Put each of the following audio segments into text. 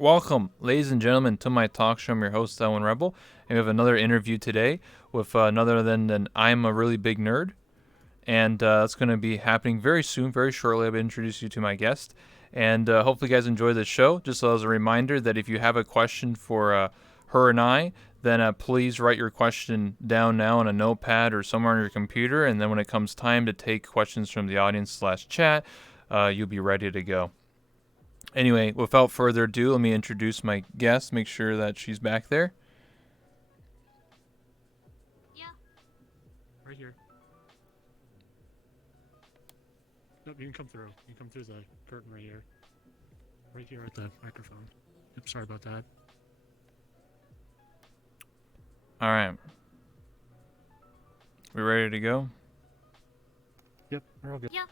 Welcome, ladies and gentlemen, to my talk show. I'm your host, Owen Rebel, and we have another interview today with none other than I'm a really big nerd, and that's going to be happening very soon, very shortly. I'll introduce you to my guest, and hopefully, you guys enjoy the show. Just as a reminder that if you have a question for her and I, then please write your question down now on a notepad or somewhere on your computer, and then when it comes time to take questions from the audience/chat, you'll be ready to go. Anyway, without further ado, let me introduce my guest, make sure that she's back there. Yeah. Right here. Nope, you can come through. You can come through the curtain right here. Right here at the microphone. Yep, sorry about that. Alright. We ready to go? Yep, we're all good. Yeah.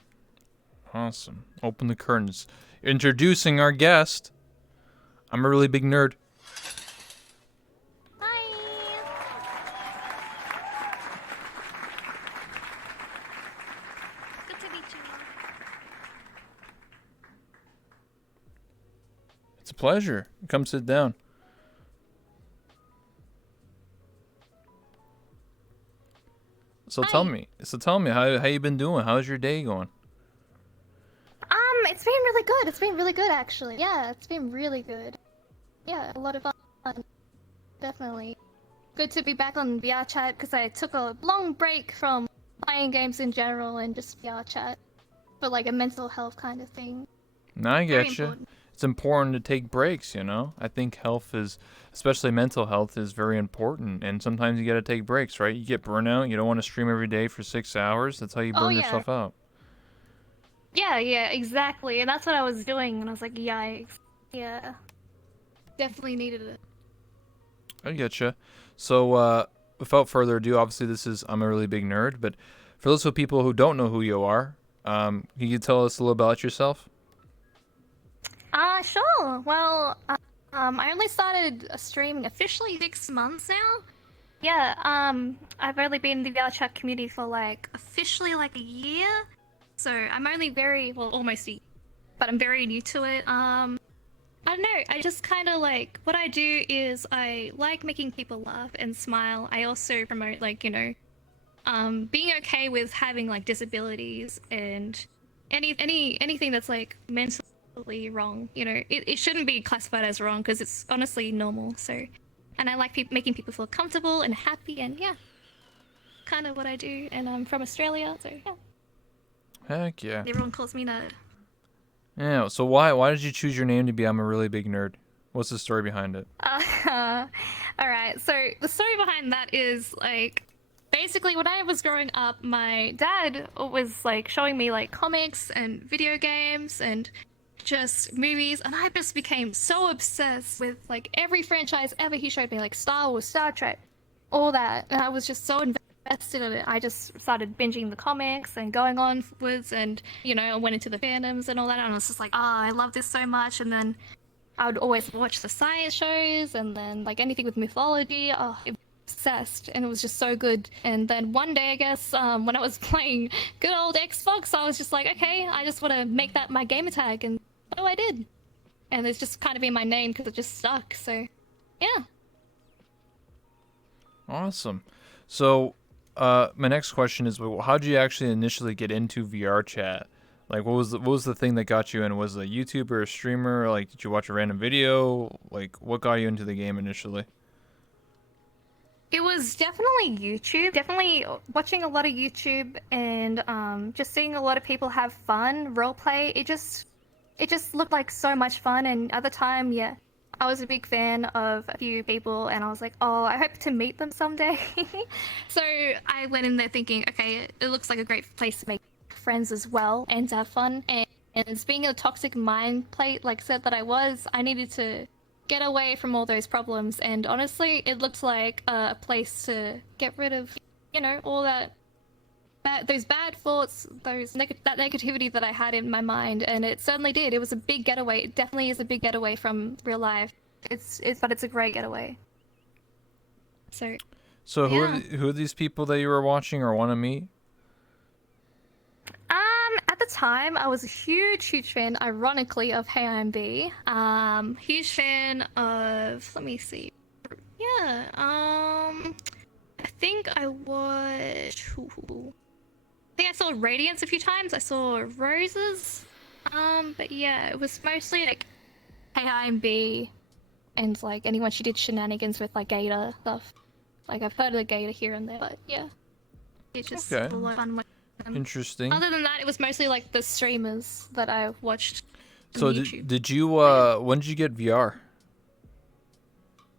Awesome. Open the curtains. Introducing our guest. I'm a really big nerd. Hi. Good to meet you. It's a pleasure. Come sit down. So Hi. tell me how you been doing? How's your day going? It's been really good. It's been really good, actually. Yeah, it's been really good. Yeah, a lot of fun. Definitely. Good to be back on VR chat because I took a long break from playing games in general and just VR chat for like a mental health kind of thing. Now I Very get you. important. It's important to take breaks, you know? I think health is, especially mental health, is very important. And sometimes you gotta take breaks, right? You get burnout. You don't want to stream every day for 6 hours. That's how you Oh, burn yeah. yourself out. Yeah, exactly. And that's what I was doing, and I was like, yikes. Yeah. Definitely needed it. I getcha. So, without further ado, obviously I'm a really big nerd, but for those people who don't know who you are, can you tell us a little about yourself? Sure. Well, I only started streaming officially 6 months now. Yeah, I've only been in the VR chat community for like officially like a year. So I'm only almost a year, but I'm very new to it. I don't know, I just kind of like, what I do is I like making people laugh and smile. I also promote like, being okay with having like disabilities and anything that's like mentally wrong. It shouldn't be classified as wrong because it's honestly normal. So, and I like making people feel comfortable and happy, and yeah, kind of what I do. And I'm from Australia, so yeah. Heck yeah. Everyone calls me nerd. Yeah, so why did you choose your name to be I'm a really big nerd? What's the story behind it? All right. So the story behind that is like, basically when I was growing up, my dad was like showing me like comics and video games and just movies, and I just became so obsessed with like every franchise ever he showed me, like Star Wars, Star Trek, all that, and I was just so invested in it. I just started binging the comics and going onwards, and I went into the fandoms and all that, and I was just like, oh, I love this so much. And then I would always watch the science shows, and then like anything with mythology. Oh, obsessed, and it was just so good. And then one day, I guess, when I was playing good old Xbox, I was just like, okay, I just want to make that my gamer tag, and so I did. And it's just kind of in my name because it just stuck. So, yeah. Awesome. So, my next question is, how did you actually initially get into VR chat? Like, what was the thing that got you in? Was it a YouTuber or a streamer? Or, like, did you watch a random video? Like, what got you into the game initially? It was definitely YouTube. Definitely watching a lot of YouTube and just seeing a lot of people have fun, roleplay. It just looked like so much fun. And at the time, yeah, I was a big fan of a few people, and I was like, oh, I hope to meet them someday. So I went in there thinking, okay, it looks like a great place to make friends as well and to have fun. And being a toxic mind plate, like said that I needed to get away from all those problems. And honestly, it looked like a place to get rid of, all those bad thoughts, that negativity that I had in my mind. And it certainly did. It was a big getaway. It definitely is a big getaway from real life. But it's a great getaway. So Yeah. who are these people that you were watching or want to meet? At the the time, I was a huge fan, ironically, of Hey I'm B. Huge fan of, let me see. Yeah, I think I watched, I think I saw Radiance a few times. I saw Roses. But yeah, it was mostly like Hey I'm B and like anyone she did shenanigans with, like Gator stuff. Like I've heard of the Gator here and there, but yeah. It's just Okay. a lot of fun with them. Interesting. Other than that, it was mostly like the streamers that I watched on So YouTube. did you when did you get VR?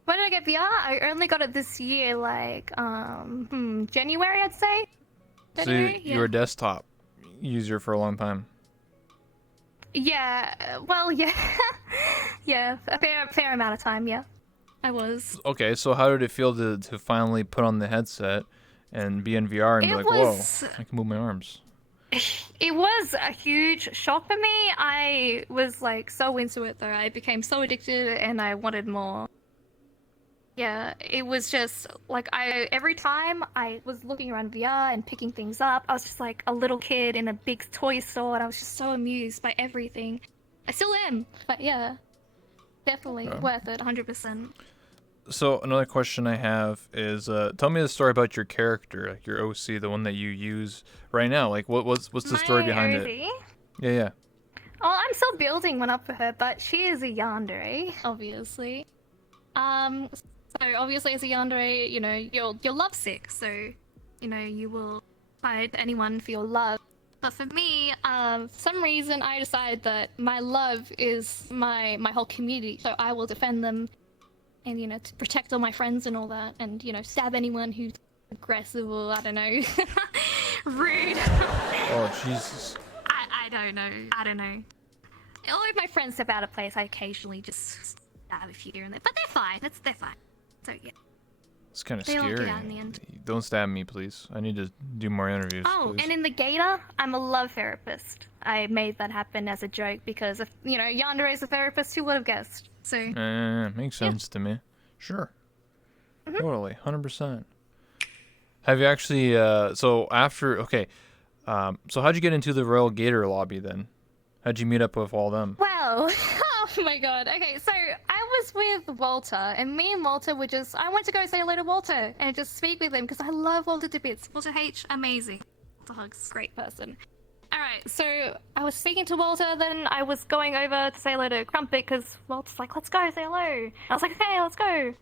When did I get VR? I only got it this year, like January, I'd say. So January? you were a desktop user for a long time. Yeah. Well, yeah. Yeah, a fair amount of time. Yeah, I was. Okay, so how did it feel to finally put on the headset and be in VR and be It like, was- whoa, I can move my arms? It was a huge shock for me. I was like so into it though. I became so addicted and I wanted more. Yeah, it was just like every time I was looking around VR and picking things up, I was just like a little kid in a big toy store and I was just so amused by everything. I still am, but yeah, definitely worth it, 100%. So another question I have is, tell me the story about your character, like your OC, the one that you use right now. Like, what's the story behind it? Yeah, yeah. Oh, I'm still building one up for her, but she is a yandere, obviously. So obviously as a yandere, you know, you're lovesick, so, you know, you will find anyone for your love. But for me, for some reason I decided that my love is my whole community, so I will defend them and, you know, to protect all my friends and all that, and, you know, stab anyone who's aggressive or, I don't know, rude. Oh, Jesus. I don't know. All of my friends step out of place. I occasionally just stab a few here and there, but they're fine. They're fine. So yeah. It's kind of They all get scary. out in the end. Don't stab me, please. I need to do more interviews, Oh, please. and in the Gator, I'm a love therapist. I made that happen as a joke because if, you know, Yandere is a therapist, who would have guessed? So Makes sense to me. Sure. Totally. 100%. Have you actually, so after, okay, so how'd you get into the Royal Gator lobby then? How'd you meet up with all them? well, oh my god. Okay, so I was with Walter, and me and Walter were just, I went to go say hello to Walter and just speak with him because I love Walter to bits. Walter H, amazing. Dogs, great person. Alright, so I was speaking to Walter, then I was going over to say hello to Crumpet because Walter's like, let's go, say hello. I was like, okay, let's go.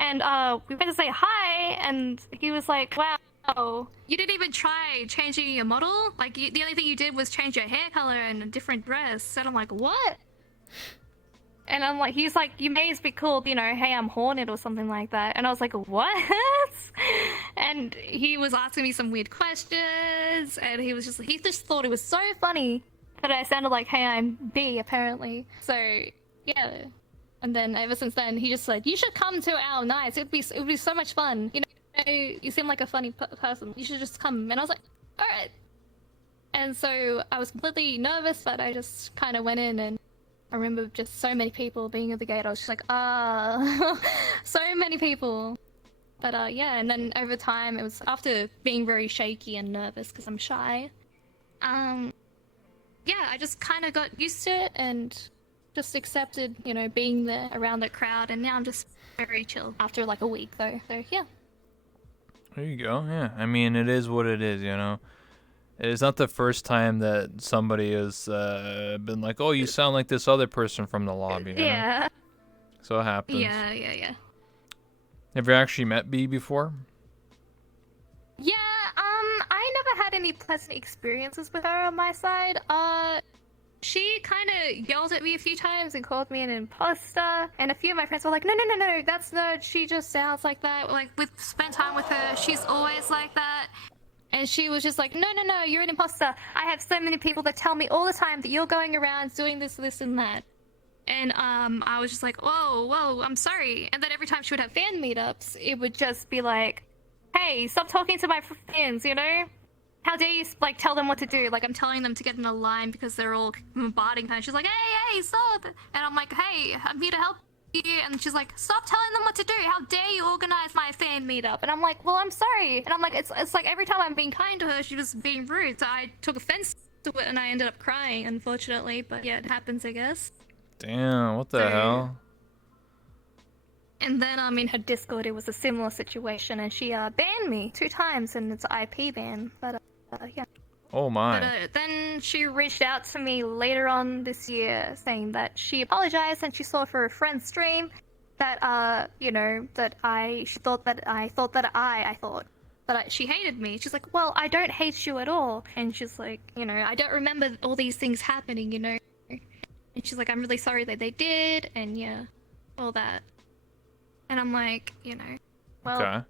And we went to say hi, and he was like, wow, you didn't even try changing your model? Like, the only thing you did was change your hair color and a different dress. And I'm like, what? And I'm like, he's like, you may as be called, you know, hey, I'm Hornet or something like that. And I was like, what? And he was asking me some weird questions, and he just thought it was so funny that I sounded like, hey, I'm B, apparently. So, yeah. And then ever since then, he just said, you should come to our nights. It would be so much fun. You know, you seem like a funny person. You should just come. And I was like, all right. And so I was completely nervous, but I just kind of went in, and I remember just so many people being at the gate. I was just like, so many people. But yeah, and then over time, it was after being very shaky and nervous because I'm shy. Yeah, I just kind of got used to it and just accepted, you know, being there around the crowd, and now I'm just very chill after like a week though. So yeah. There you go. Yeah. I mean, it is what it is, you know. It's not the first time that somebody has been like, oh, you sound like this other person from the lobby. You know? Yeah. So it happens. Yeah. Have you actually met B before? Yeah, I never had any pleasant experiences with her on my side. She kind of yelled at me a few times and called me an imposter, and a few of my friends were like, no, that's not, she just sounds like that. Like, spent time with her, she's always like that. And she was just like, no, you're an imposter. I have so many people that tell me all the time that you're going around doing this, and that. And I was just like, whoa, I'm sorry. And then every time she would have fan meetups, it would just be like, hey, stop talking to my fans, you know? How dare you, like, tell them what to do? Like, I'm telling them to get in a line because they're all bombarding her. And she's like, hey, stop. And I'm like, hey, I'm here to help you. And she's like, stop telling them what to do. How dare you organize my fan meetup? And I'm like, well, I'm sorry. And I'm like, it's like every time I'm being kind to her, she was being rude. So I took offense. to it, and I ended up crying, unfortunately. But yeah, it happens, I guess. Damn, what the So- hell? And then in her Discord, it was a similar situation, and she banned me 2 times, and it's an IP ban. But yeah. Oh my. But then she reached out to me later on this year, saying that she apologized and she saw for a friend's stream that you know, that she thought that I thought that I thought that she hated me. She's like, well, I don't hate you at all, and she's like, you know, I don't remember all these things happening, you know. And she's like, I'm really sorry that they did, and yeah, all that. And I'm like, you know, well,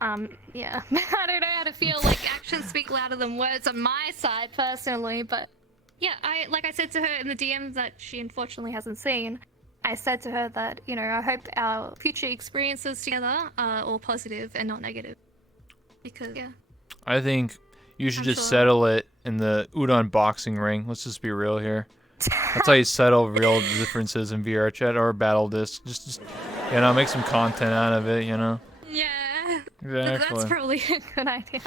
Okay. yeah, I don't know how to feel. Like, actions speak louder than words on my side, personally. But yeah, like I said to her in the DM that she unfortunately hasn't seen. I said to her that, you know, I hope our future experiences together are all positive and not negative. Because yeah, I think you should I'm just sure. settle it in the Udon boxing ring. Let's just be real here. That's how you settle real differences in VR chat or battle disc. Just you know, make some content out of it. You know. yeah, Exactly. that's probably a good idea.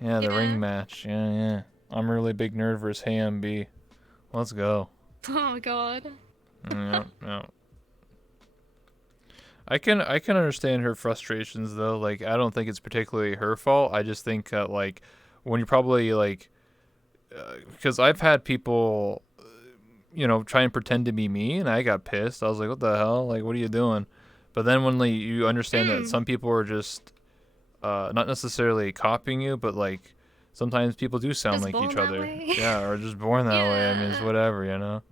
Yeah, the Yeah. ring match. Yeah. I'm a really big nerd versus Hey MB. Let's go. Oh god. Yeah. I can understand her frustrations though. Like I don't think it's particularly her fault. I just think that like when you probably like because I've had people you know try and pretend to be me and I got pissed. I was like, what the hell? Like what are you doing? But then when like, you understand that some people are just not necessarily copying you, but like sometimes people do sound Just like born each that other. way. Yeah, or just born that way. I mean, it's Yeah. whatever, you know.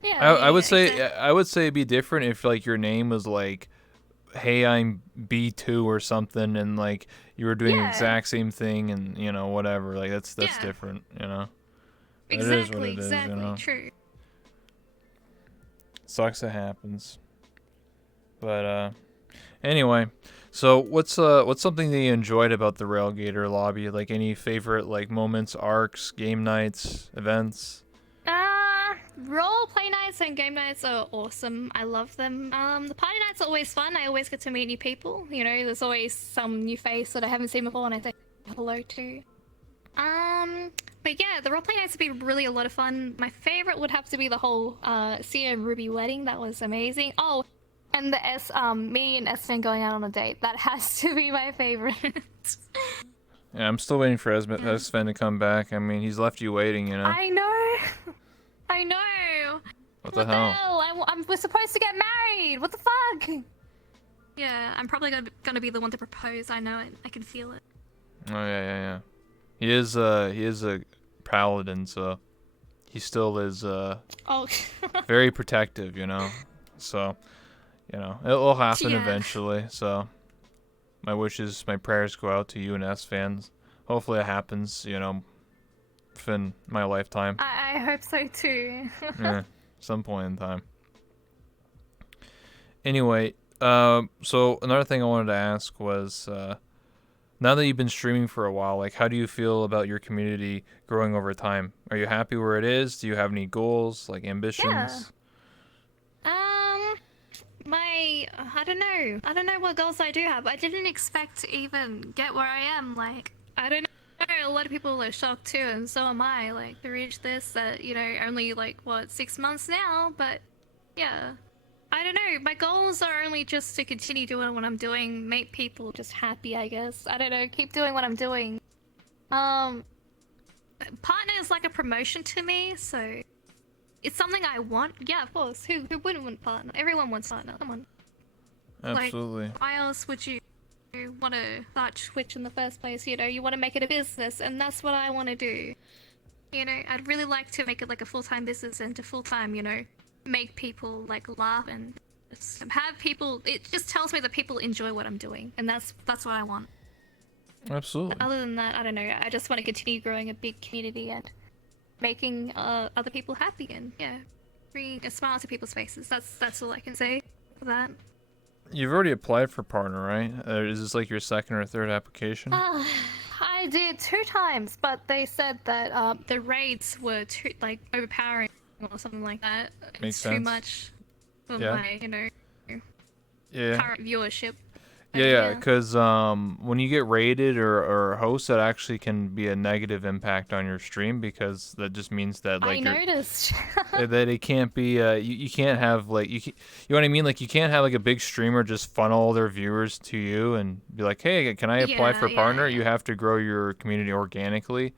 Yeah. I would say exactly. I would say it'd be different if like your name was like, hey, I'm B2 or something, and like you were doing the Yeah. exact same thing, and you know whatever. Like that's Yeah. different, you know. It is what Exactly. it is, Exactly. you know. True. Sucks it happens, but anyway. So what's something that you enjoyed about the Railgator lobby? Like any favorite like moments, arcs, game nights, events? Role play nights and game nights are awesome. I love them. The party nights are always fun. I always get to meet new people. You know, there's always some new face that I haven't seen before, and I say hello to. But yeah, the role play nights would be really a lot of fun. My favorite would have to be the whole Sia and Ruby wedding. That was amazing. Oh, and the me and Espen going out on a date. That has to be my favorite. Yeah, I'm still waiting for Sven to come back. I mean, he's left you waiting, you know. I know. I know. What the hell? We're supposed to get married. What the fuck? Yeah, I'm probably gonna be the one to propose. I know it. I can feel it. Oh yeah. He is a paladin, so he still is Oh. very protective, you know. So, you know, it'll happen Yeah. eventually. So, my prayers go out to you and S fans. Hopefully it happens, you know, in my lifetime. I hope so too. Yeah, some point in time. Anyway, so another thing I wanted to ask was, now that you've been streaming for a while, like, how do you feel about your community growing over time? Are you happy where it is? Do you have any goals, like ambitions? I don't know. I don't know what goals I do have. I didn't expect to even get where I am. Like, I don't know. A lot of people are shocked too, and so am I. Like, to reach this, you know, only like, what, 6 months now? But, yeah. I don't know. My goals are only just to continue doing what I'm doing, make people just happy, I guess. I don't know. Keep doing what I'm doing. Partner is like a promotion to me, so it's something I want. Yeah, of course. Who wouldn't want partner? Everyone wants partner. Come on. Absolutely. Why else would you want to start Twitch in the first place? You know, you want to make it a business, and that's what I want to do. You know, I'd really like to make it like a full-time business and to full-time, you know, make people like laugh and just have people. It just tells me that people enjoy what I'm doing, and that's what I want. Absolutely. Other than that, I don't know. I just want to continue growing a big community and making other people happy and bringing a smile to people's faces. That's all I can say for that. You've already applied for partner, right? Is this like your second or third application? I did 2 times, but they said that the rates were too like overpowering or something like that. Makes It's too sense. much for Yeah. my, you know, Yeah. current viewership. Yeah, because when you get raided or host, that actually can be a negative impact on your stream because that just means that I like you're noticed. that it can't be you can't have like you know what I mean, like you can't have like a big streamer just funnel their viewers to you and be like, hey, can I apply for a partner? You have to grow your community organically,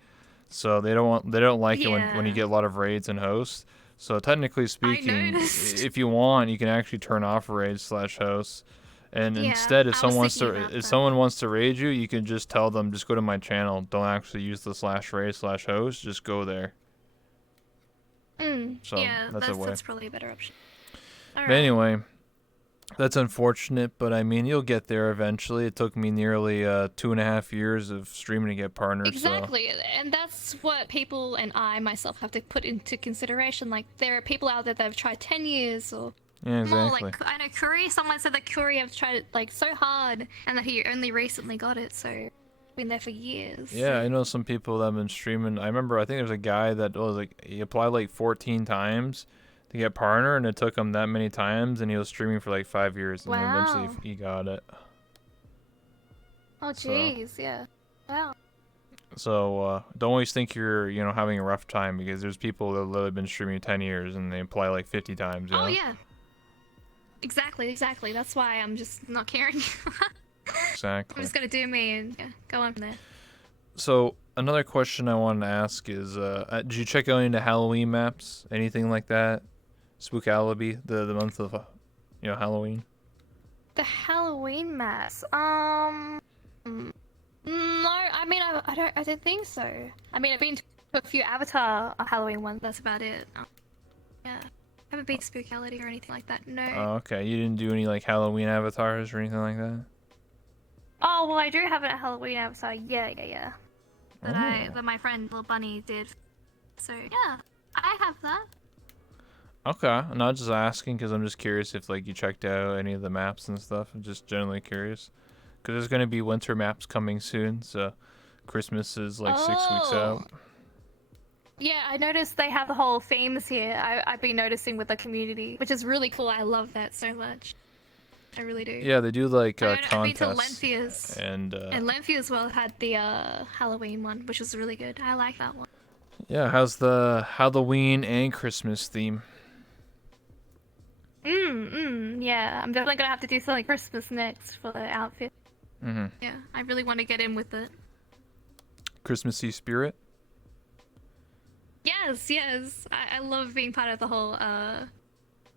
so they don't like it when you get a lot of raids and hosts. So technically speaking, if you want, you can actually turn off raids/hosts. And instead, if someone wants to raid you, you can just tell them, just go to my channel. Don't actually use the /raid/host. Just go there. So yeah, that's a way. that's probably a better option. But anyway, that's unfortunate, but I mean, you'll get there eventually. It took me nearly 2.5 years of streaming to get partners. Exactly, and that's what people and I myself have to put into consideration. Like, there are people out there that have tried 10 years or yeah, exactly. more. Like, I know Curry, someone said that Curry have tried it like so hard and that he only recently got it, so been there for years. Yeah, I know some people that have been streaming. I remember, I think there's a guy that was like, he applied like 14 times to get partner, and it took him that many times, and he was streaming for like 5 years, and then eventually he got it. Oh, jeez, yeah. Wow. So don't always think you're having a rough time, because there's people that have literally been streaming 10 years and they apply like 50 times. Oh yeah. Exactly. That's why I'm just not caring. Exactly. I'm just gonna do me and go on from there. So another question I wanted to ask is, did you check out any of the Halloween maps? Anything like that? Spookalibi, the month of Halloween. The Halloween maps. No, I mean I don't think so. I mean, I've been to a few Avatar Halloween ones. That's about it. Yeah. I haven't been to Spookalibi or anything like that. No. Oh, okay. You didn't do any like Halloween avatars or anything like that? Oh, well, I do have a Halloween avatar. Yeah. That my friend Little Bunny did. So yeah, I have that. Okay, I'm not just asking because I'm just curious if like you checked out any of the maps and stuff. I'm just generally curious because there's gonna be winter maps coming soon, so Christmas is like 6 weeks out. Yeah, I noticed they have the whole themes here. I've been noticing with the community, which is really cool. I love that so much. I really do. Yeah, they do like contests. I've been to Lenthia's, and Lenthia as well had the Halloween one, which was really good. I like that one. Yeah, how's the Halloween and Christmas theme? Yeah, I'm definitely gonna have to do something Christmas next for the outfit. Mhm. Yeah, I really want to get in with it. Christmassy spirit. Yes. I love being part of the whole how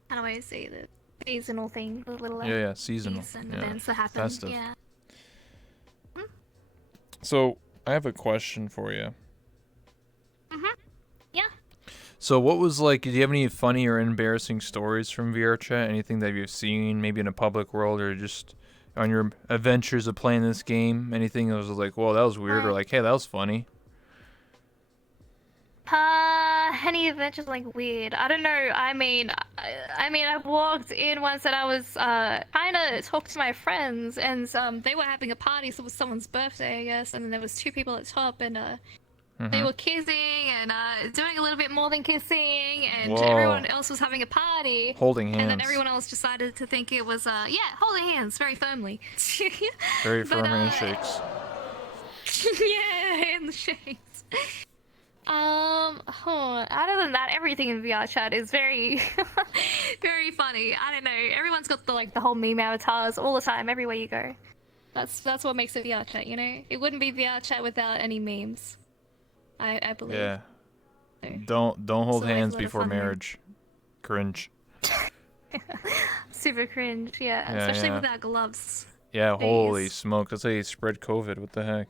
do I say this? Seasonal thing, the little seasonal events that happen. Festive. Yeah. So I have a question for you. Yeah. So what was like? Do you have any funny or embarrassing stories from VR chat? Anything that you've seen, maybe in a public world or just on your adventures of playing this game? Anything that was like, whoa, that was weird, or like, hey, that was funny? Any adventures like weird? I don't know. I mean, I walked in once and I was trying to talk to my friends, and they were having a party, so it was someone's birthday, I guess, and then there was two people at top, and they were kissing and doing a little bit more than kissing, and everyone else was having a party, holding hands, and then everyone else decided to think it was holding hands very firmly. Very firm handshakes. Yeah, handshakes. Other than that, everything in VR chat is very, very funny. I don't know. Everyone's got the whole meme avatars all the time, everywhere you go. That's what makes it VR chat, you know? It wouldn't be VR chat without any memes. I believe. Yeah. So, Don't hold hands before marriage. Cringe. Super cringe, yeah. Especially without gloves. Yeah, holy smoke. That's how you spread COVID. What the heck?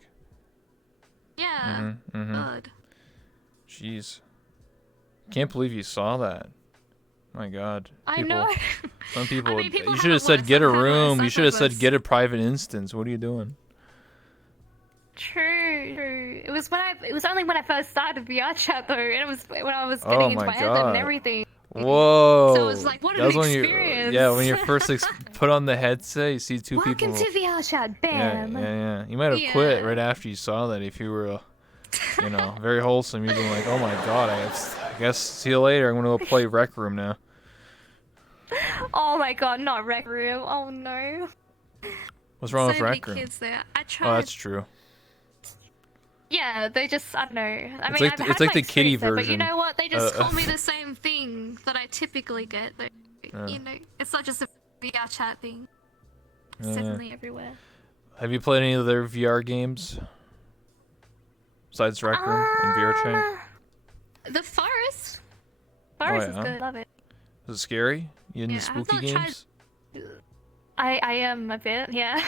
Yeah. Good. Jeez. Can't believe you saw that. My God. I know. Some people. I mean, people you should have said get a room. You should have said worse. get a private instance. What are you doing? True. It was only when I first started VR chat though, and it was when I was getting into my anthem and everything. Whoa. So it was like, what an experience. When you first put on the headset, you see two people. Welcome to VR chat, bam. Yeah. You might have quit right after you saw that if you were, very wholesome. You'd be like, oh my God, I guess see you later. I'm gonna go play Rec Room now. Oh my God, not Rec Room. Oh no. What's wrong with so many Rec Room? kids there. I Oh, tried. that's true. Yeah, they just, I don't know. I It's mean, like I've it's had like my the kiddie experience there, but you version. know what? They just call me Uh, the same thing that I typically get. You know, it's not just a VR chat thing. It's yeah. definitely everywhere. Have you played any of their VR games besides Rec Room and VR Chat? The Forest. Oh Forest is yeah. good. Love it. Is it scary? You into Yeah, I've spooky not tried. games? I am a bit, yeah.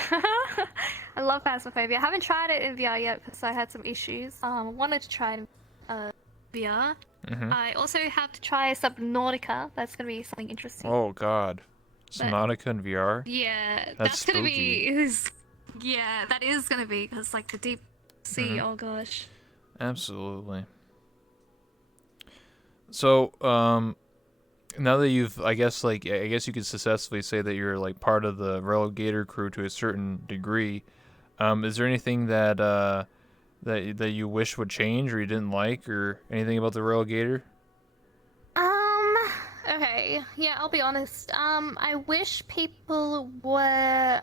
I love Phasmophobia. I haven't tried it in VR yet because I had some issues. I wanted to try it in VR. Mm-hmm. I also have to try Subnautica. That's gonna be something interesting. Oh God. But- Subnautica in VR? Yeah, That's gonna spooky. be. Yeah, that is gonna be because like the deep sea. Mhm. Oh gosh. Absolutely. So, now that you've, I guess you could successfully say that you're like part of the Relegator crew to a certain degree. Is there anything that you wish would change or you didn't like or anything about the Relegator? Okay. Yeah, I'll be honest. I wish people were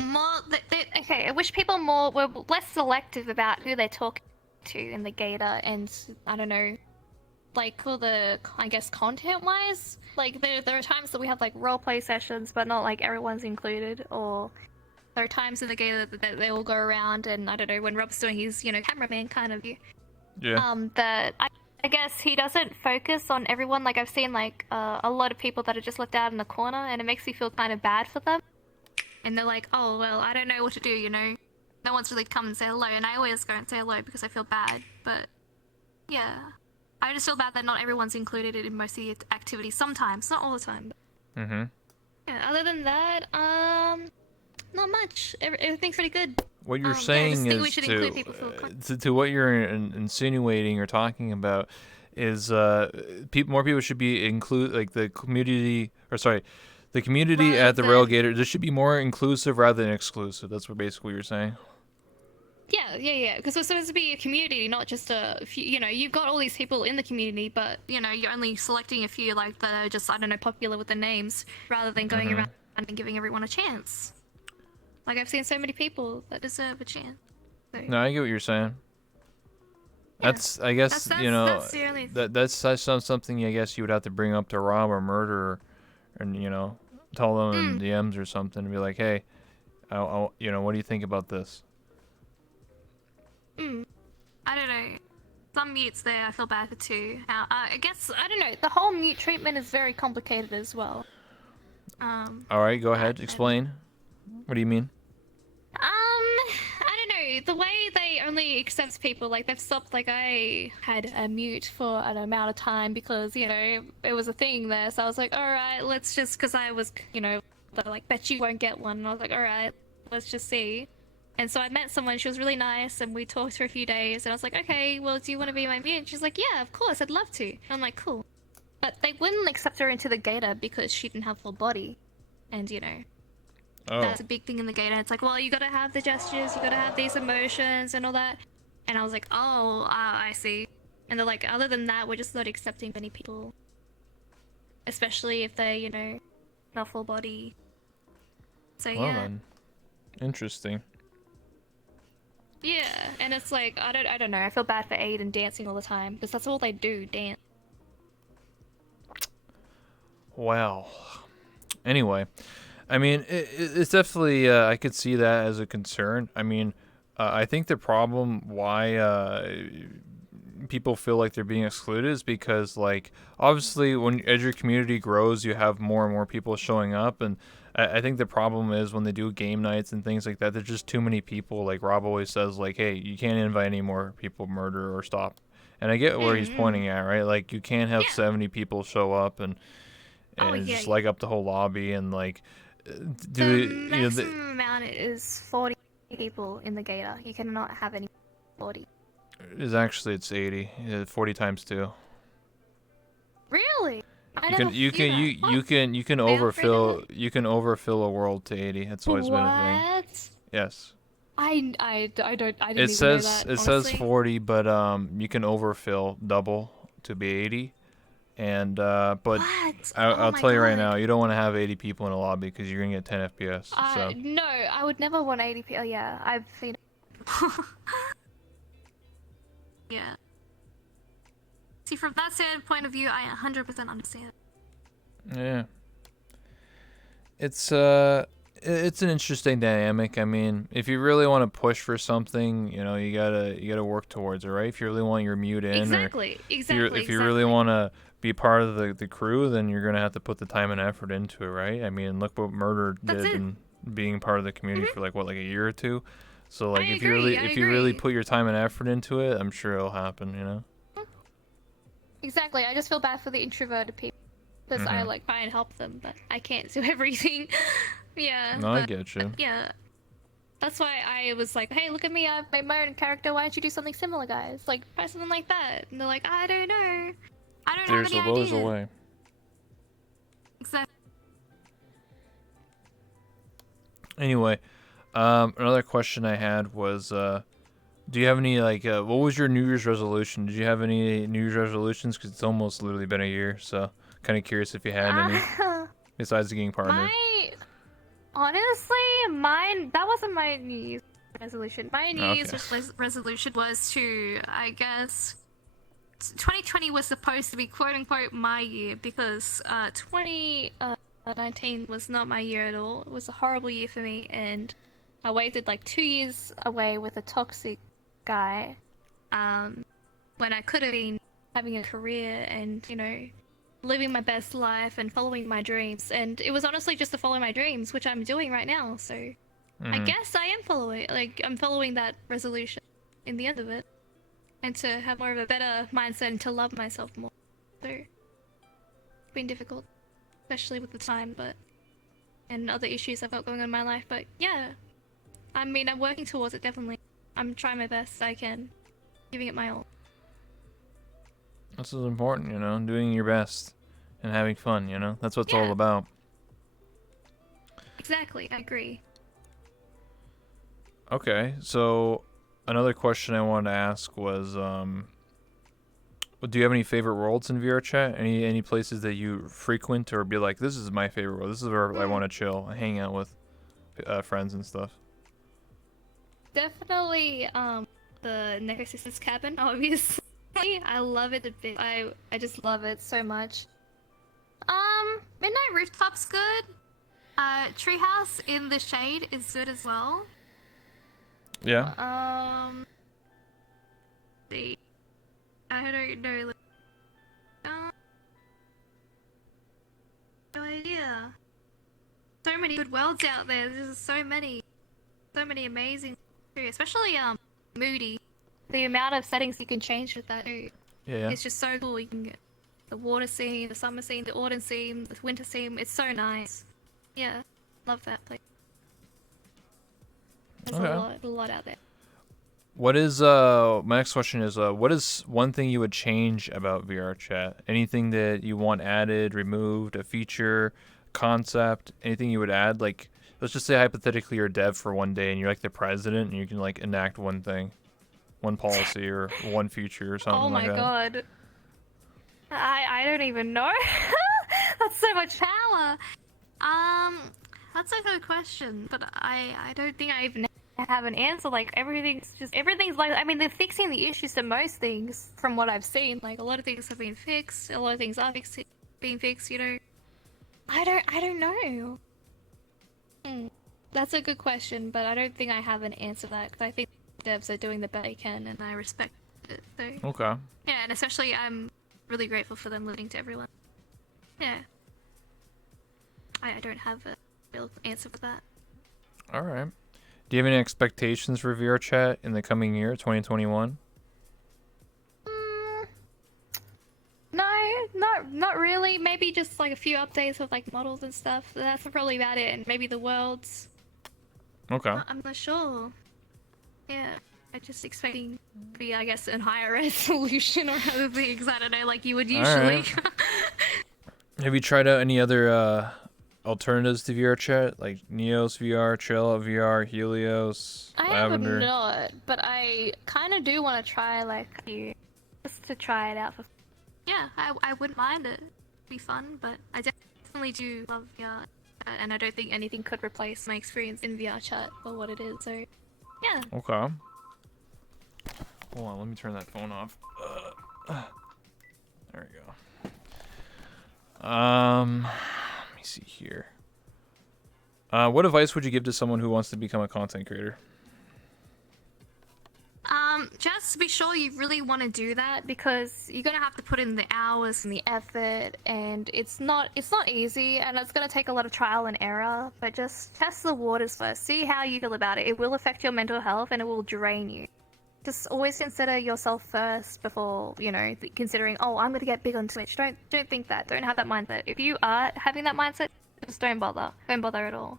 more. Okay, I wish people were less selective about who they talk to in the Gator, and I don't know, like all the, I guess, content-wise. Like there are times that we have like roleplay sessions, but not like everyone's included, or there are times in the Gator that they all go around, and I don't know, when Rob's doing his, cameraman kind of view. Yeah. That I guess he doesn't focus on everyone. Like I've seen like a lot of people that are just left out in the corner, and it makes me feel kind of bad for them. And they're like, oh well, I don't know what to do. No one's really come and say hello, and I always go and say hello because I feel bad. But yeah, I just feel bad that not everyone's included in most of the activities. Sometimes, not all the time. Mm-hmm. Yeah. Other than that, not much. Everything's pretty good. What you're I just saying think we is should include people for to what you're insinuating or talking about is more people should be like the community, or sorry, the community Rather at the than- Relegator. This should be more inclusive rather than exclusive. That's what basically you're saying. Yeah. Because we're supposed to be a community, not just a few. You've got all these people in the community, but you're only selecting a few, like that are just, I don't know, popular with the names, rather than going around and giving everyone a chance. Like I've seen so many people that deserve a chance. So, No, I get what you're saying. Yeah. That's, I guess, that's the only. that's something I guess you would have to bring up to Rob or Murder, and tell them in DMs or something, and be like, hey, what do you think about this? I don't know. Some mutes there, I feel bad for too. I guess, I don't know. The whole mute treatment is very complicated as well. All right, go ahead, explain. What do you mean? I don't know. The way they only accept people, like they've stopped. Like I had a mute for an amount of time because it was a thing there. So I was like, all right, let's just, because I was, they're like, bet you won't get one. And I was like, all right, let's just see. And so I met someone. She was really nice, and we talked for a few days. And I was like, okay, well, do you want to be my mute? And she's like, yeah, of course, I'd love to. And I'm like, cool. But they wouldn't accept her into the Gator because she didn't have full body, and Oh, that's a big thing in the Gator. It's like, well, you gotta have the gestures, you gotta have these emotions and all that. And I was like, oh, I see. And they're like, other than that, we're just not accepting many people. Especially if they, not full body. So well yeah. then, interesting. Yeah, and it's like, I don't know, I feel bad for Aiden dancing all the time, because that's all they do, dance. Well, anyway, I mean, it's definitely, I could see that as a concern. I mean, I think the problem why people feel like they're being excluded is because, like, obviously, as your community grows, you have more and more people showing up, and I think the problem is when they do game nights and things like that, there's just too many people. Like Rob always says, like, hey, you can't invite any more people, Murder, or stop. And I get where he's pointing at, right? Like, you can't have 70 people show up and just like up the whole lobby and like The maximum amount is 40 people in the Gator. You cannot have any 40. It's 80. 40 times 2. Really? You can overfill a world to 80. That's always been a thing. Yes. I didn't It even says know that, it says honestly. 40, but you can overfill double to be 80. And but What? I'll Oh my tell you right God. now, you don't want to have 80 people in a lobby because you're gonna get 10 FPS. So No, I would never want 80p. Oh yeah, I've seen. Yeah. See, from that standpoint of view, I 100% understand. yeah, it's an interesting dynamic. I mean, if you really want to push for something, you know, you gotta work towards it, right? If you really want your mute in, Exactly. if you really want to be part of the crew, then you're gonna have to put the time and effort into it, right? I mean, look what Murder That's did it. in being part of the community for like a year or two. So like I if you really agree. put your time and effort into it, I'm sure it'll happen, you know. Exactly. I just feel bad for the introverted people because I like try and help them, but I can't do everything. Yeah, No, I but get you. yeah. That's why I was like, hey, look at me, I've made my own character, why don't you do something similar, guys? Like, try something like that. And they're like, I don't know. I don't There's have a any will, there's a ideas. way. Exactly. Anyway, another question I had was, do you have any like, what was your New Year's resolution? Did you have any New Year's resolutions? Because it's almost literally been a year, so kind of curious if you had any besides getting partnered. Honestly, mine, that wasn't my New Year's resolution. My New Okay. Year's resolution was to, I guess, 2020 was supposed to be quote unquote my year because 2019 was not my year at all. It was a horrible year for me, and I waited like 2 years away with a toxic guy when I could have been having a career and, you know, living my best life and following my dreams. And it was honestly just to follow my dreams, which I'm doing right now. So I guess I am I'm following that resolution in the end of it. And to have more of a better mindset and to love myself more. So it's been difficult, especially with the time, and other issues I've got going on in my life. But yeah, I mean, I'm working towards it, definitely. I'm trying my best I can, giving it my all. This is important, you know, doing your best and having fun, you know? That's what it's all Yeah. about. Exactly, I agree. Okay, so another question I wanted to ask was, do you have any favorite worlds in VR chat? Any places that you frequent or be like, this is my favorite world. This is where I want to chill, hang out with friends and stuff. Definitely, the Necrosis's cabin, obviously. I love it a bit. I just love it so much. Midnight Rooftop's good. Treehouse in the Shade is good as well. Yeah. See, I don't know. No idea. So many good worlds out there. There's just so many amazing, especially Moody. The amount of settings you can change with that, Yeah. it's just so cool. You can get the water scene, the summer scene, the autumn scene, the winter scene. It's so nice. Yeah, love that place. There's a lot out there. What is my next question is what is one thing you would change about VR chat? Anything that you want added, removed, a feature, concept, anything you would add? Like, let's just say hypothetically you're a dev for one day and you're like the president and you can like enact one thing, one policy or one feature or something like that. Oh my god. I don't even know. That's so much power. That's a good question, but I don't think I even have an answer. Like, everything's like, I mean, they're fixing the issues to most things from what I've seen. Like, a lot of things have been fixed, a lot of things are being fixed, you know. I don't know. That's a good question, but I don't think I have an answer to that, because I think devs are doing the best they can, and I respect it. So, Okay. yeah, and especially I'm really grateful for them listening to everyone. Yeah. I don't have a real answer for that. All right. Do you have any expectations for VR chat in the coming year, 2021? No, not really. Maybe just like a few updates with like models and stuff. That's probably about it, and maybe the worlds. Okay. I'm not sure. Yeah, I'm just expecting to be, I guess, in higher resolution or other things. I don't know, like you would usually. Right. Have you tried out any other alternatives to VR chat, like Neos VR, Chill VR, Helios, I Lavender? have not, but I kind of do want to try like a few, just to try it out for. Yeah, yeah, I wouldn't mind it. It'd be fun, but I definitely do love VR, and I don't think anything could replace my experience in VR chat for what it is. So, yeah. Okay. Hold on, let me turn that phone off. There we go. Let me see here. What advice would you give to someone who wants to become a content creator? Just be sure you really want to do that, because you're gonna have to put in the hours and the effort, and it's not easy, and it's gonna take a lot of trial and error. But just test the waters first. See how you feel about it. It will affect your mental health, and it will drain you. Just always consider yourself first before, you know, considering, oh, I'm gonna get big on Twitch. Don't think that. Don't have that mindset. If you are having that mindset, just don't bother. Don't bother at all.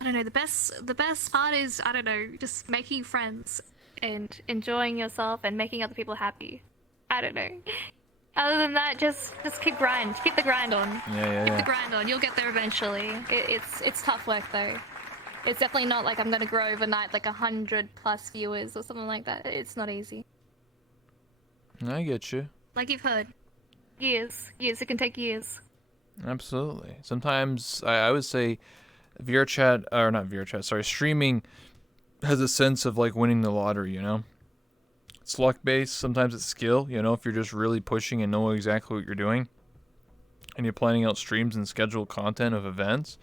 I don't know, the best part is, I don't know, just making friends and enjoying yourself and making other people happy. I don't know. Other than that, just keep the grind on. Keep the grind on. You'll get there eventually. It's tough work though. It's definitely not like I'm gonna grow overnight like 100+ viewers or something like that. It's not easy. I get you. Like you've heard. Years. It can take years. Absolutely. Sometimes I would say VR chat, or not VR chat, sorry, streaming has a sense of like winning the lottery, you know? It's luck based, sometimes it's skill, you know, if you're just really pushing and know exactly what you're doing and you're planning out streams and schedule content of events,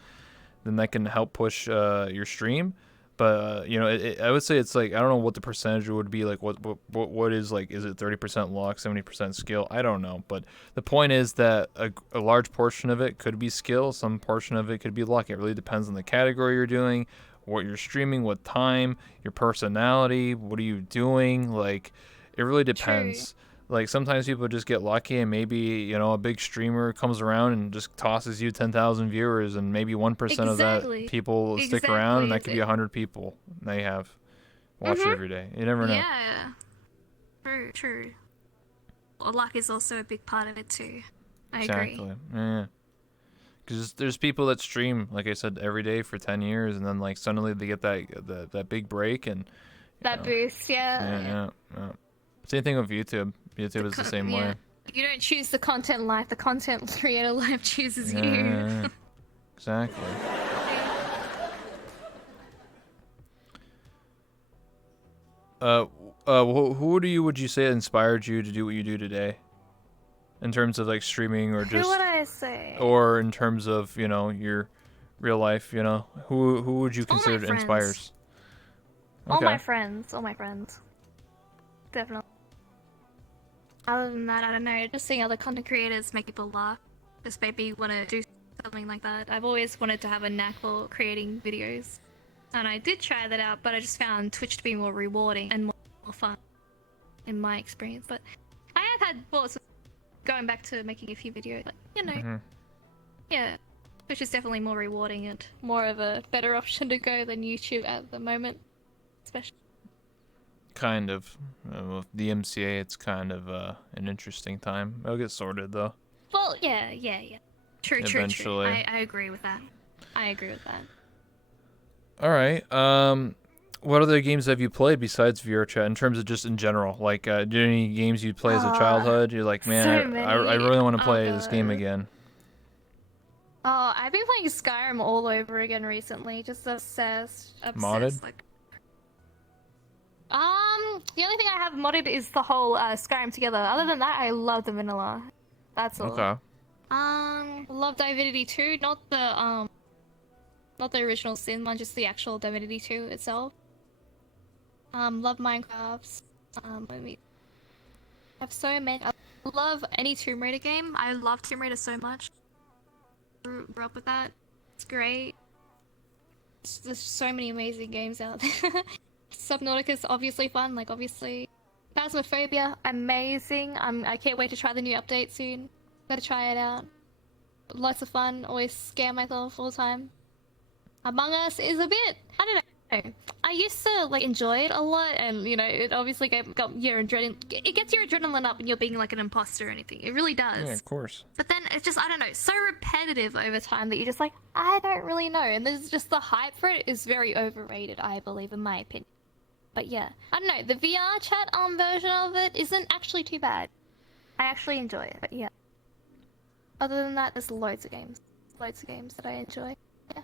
then that can help push your stream. But you know, I would say it's like, I don't know what the percentage would be, like what is, like, is it 30% luck, 70% skill? I don't know, but the point is that a large portion of it could be skill, some portion of it could be luck. It really depends on the category you're doing, what you're streaming, what time, your personality, what are you doing, like it really depends. True. Like sometimes people just get lucky and maybe, you know, a big streamer comes around and just tosses you 10,000 viewers and maybe 1% of that people stick around, and that could be 100 people they have watch you every day. You never know. Yeah. True. Well, luck is also a big part of it too. I agree. Exactly. Yeah. Because there's people that stream, like I said, every day for 10 years, and then like suddenly they get that big break and that boost. Yeah. Same thing with YouTube. YouTube is the same way. You don't choose the content life. The content creator life chooses you. Yeah. Exactly. Who would you say inspired you to do what you do today? In terms of like streaming, or just who would I say? Or in terms of, you know, your real life, you know, who would you consider inspires? Okay. All my friends. Definitely. Other than that, I don't know. Just seeing other content creators make people laugh just made me want to do something like that. I've always wanted to have a knack for creating videos, and I did try that out, but I just found Twitch to be more rewarding and more fun in my experience. But I have had thoughts of going back to making a few videos, like, you know, yeah, Twitch is definitely more rewarding and more of a better option to go than YouTube at the moment, especially. Kind of. With the MCA, it's kind of an interesting time. It'll get sorted, though. Well, yeah. True. Eventually. I agree with that. All right. What other games have you played besides VR chat, in terms of just in general? Like, do you have any games you play as a childhood? You're like, man, I really want to play this game again. Oh, I've been playing Skyrim all over again recently. Just obsessed. Modded? Like, the only thing I have modded is the whole Skyrim together. Other than that, I love the vanilla. That's all. Okay. Love Divinity 2, not the original Sin one, just the actual Divinity 2 itself. Love Minecraft. Let me have so many. I love any Tomb Raider game. I love Tomb Raider so much. Grew up with that. It's great. There's so many amazing games out there. Subnautica's obviously fun, like obviously. Phasmophobia, amazing. I can't wait to try the new update soon. Gotta try it out. Lots of fun, always scare myself all the time. Among Us is a bit, I don't know. I used to like enjoy it a lot, and you know, it obviously got your adrenaline. It gets your adrenaline up when you're being like an imposter or anything. It really does. Yeah, of course. But then it's just, I don't know, so repetitive over time that you're just like, I don't really know. And there's just the hype for it is very overrated, I believe, in my opinion. But yeah, I don't know. The VR chat version of it isn't actually too bad. I actually enjoy it. But yeah. Other than that, there's loads of games. Loads of games that I enjoy. Yeah.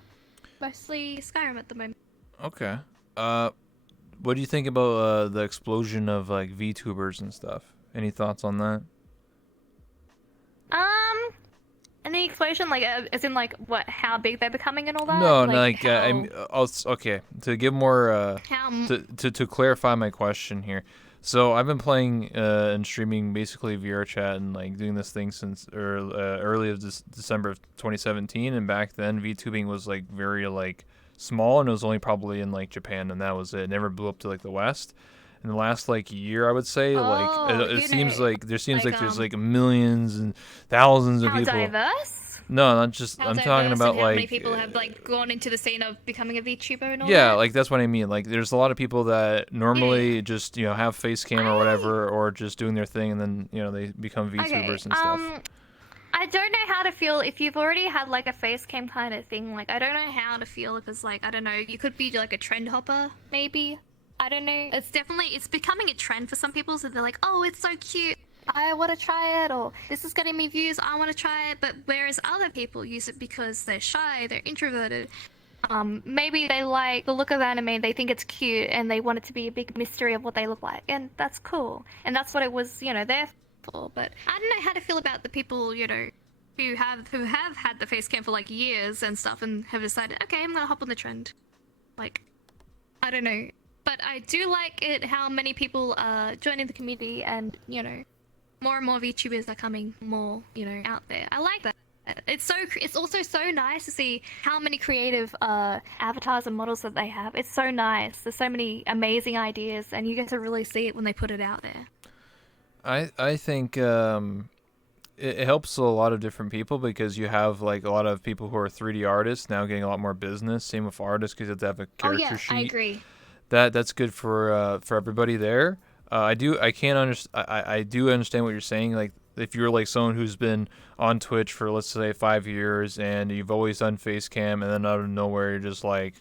Mostly Skyrim at the moment. Okay. What do you think about the explosion of like VTubers and stuff? Any thoughts on that? And the explosion, like, as in, like, what, how big they're becoming and all that? No, like, okay. To give more, how, to clarify my question here. So I've been playing and streaming basically VR chat and like doing this thing since early of December of 2017, and back then VTubing was like very like small, and it was only probably in like Japan, and that was it. It never blew up to like the West. In the last like year, I would say, like it seems like there's millions and thousands of how people. diverse? No, not just. How I'm diverse talking about and how like many people have like gone into the scene of becoming a VTuber and all yeah, that? like that's what I mean. Like there's a lot of people that normally just have face cam or whatever, or just doing their thing, and then they become VTubers and stuff. I don't know how to feel if you've already had like a face cam kind of thing. Like I don't know how to feel because like I don't know, you could be like a trend hopper maybe. I don't know. It's becoming a trend for some people, so they're like, oh, it's so cute, I want to try it, or this is getting me views, I want to try it. But whereas other people use it because they're shy, they're introverted. Maybe they like the look of anime, they think it's cute, and they want it to be a big mystery of what they look like, and that's cool. And that's what it was, there for. But I don't know how to feel about the people, who have had the face cam for like years and stuff, and have decided, okay, I'm gonna hop on the trend. Like, I don't know. But I do like it how many people are joining the community, and more and more VTubers are coming more out there. I like that. It's also so nice to see how many creative avatars and models that they have. It's so nice. There's so many amazing ideas, and you get to really see it when they put it out there. I think it helps a lot of different people because you have like a lot of people who are 3D artists now getting a lot more business. Same with artists because you have to have a character sheet. I agree. That's good for everybody there. I do understand what you're saying. Like if you're like someone who's been on Twitch for let's say 5 years and you've always done face cam, and then out of nowhere you're just like,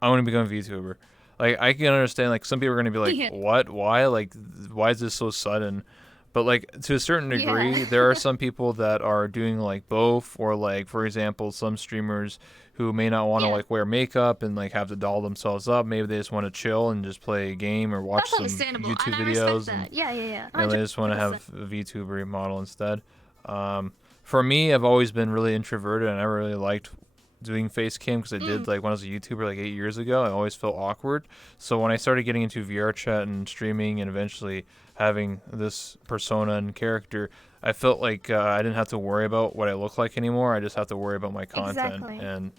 I want to become a VTuber. Like I can understand like some people are gonna be like, what? Why? Like why is this so sudden? But like to a certain degree, there are some people that are doing like both, or like for example, some streamers who may not want to like wear makeup and like have to doll themselves up. Maybe they just want to chill and just play a game or watch some YouTube videos. And they just want to have a VTuber model instead. For me, I've always been really introverted, and I really liked doing face cam because I did like when I was a YouTuber like 8 years ago. I always felt awkward. So when I started getting into VR chat and streaming, and eventually having this persona and character, I felt like I didn't have to worry about what I look like anymore. I just have to worry about my content. And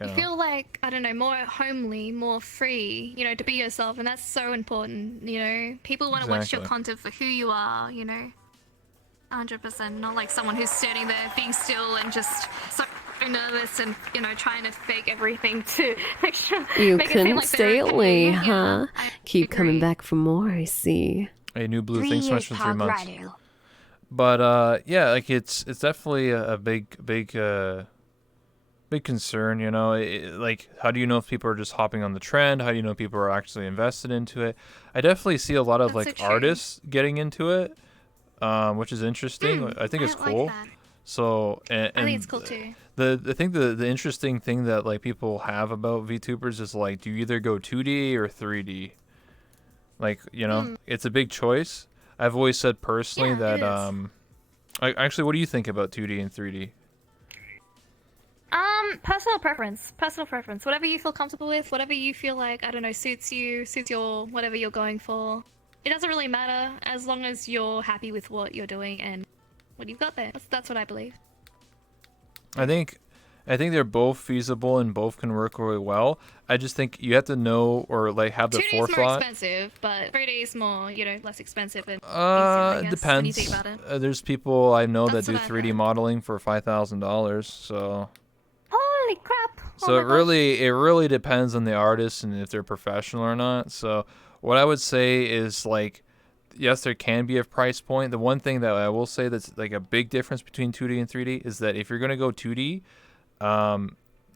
you feel like, I don't know, more homely, more free, to be yourself, and that's so important. People want to watch your content for who you are, 100%, not like someone who's standing there being still and just so nervous and trying to fake everything to make sure you make couldn't it seem like stay away, huh? Keep agree. coming back for more, I see. Hey, New Blue, thanks so much for 3 months. But yeah, like it's definitely a big concern, like how do you know if people are just hopping on the trend? How do you know people are actually invested into it? I definitely see a lot of like artists getting into it, which is interesting. I think it's cool. Like that. So and I think it's cool too. I think the interesting thing that like people have about VTubers is like, do you either go 2D or 3D? Like, it's a big choice. I've always said personally that actually, what do you think about 2D and 3D? Personal preference. Whatever you feel comfortable with, whatever you feel like, I don't know, suits your whatever you're going for. It doesn't really matter as long as you're happy with what you're doing and what you've got there. That's what I believe. I think they're both feasible and both can work really well. I just think you have to know or like have the 2D forethought. 2D is more expensive, but 3D is more, less expensive and easier, I guess, depends. when you think about it. There's people I know That's that do what I've 3D heard. modeling for $5,000. So Holy crap! So it really depends on the artist and if they're professional or not. So what I would say is like, yes, there can be a price point. The one thing that I will say that's like a big difference between 2D and 3D is that if you're gonna go 2D,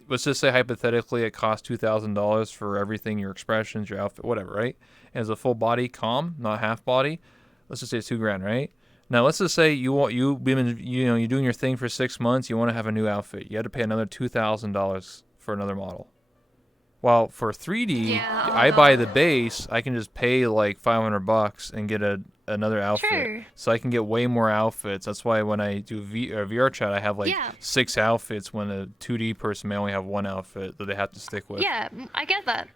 let's just say hypothetically it costs $2,000 for everything, your expressions, your outfit, whatever, right? And it's a full body comm, not half body. Let's just say it's $2,000, right? Now let's just say you've been you're doing your thing for 6 months. You want to have a new outfit. You had to pay another $2,000 for another model. While for 3D, Yeah, oh I buy the God. base. I can just pay like $500 and get another outfit. True. So I can get way more outfits. That's why when I do VR chat, I have like Yeah. 6 outfits. When a 2D person may only have 1 outfit that they have to stick with. Yeah, I get that.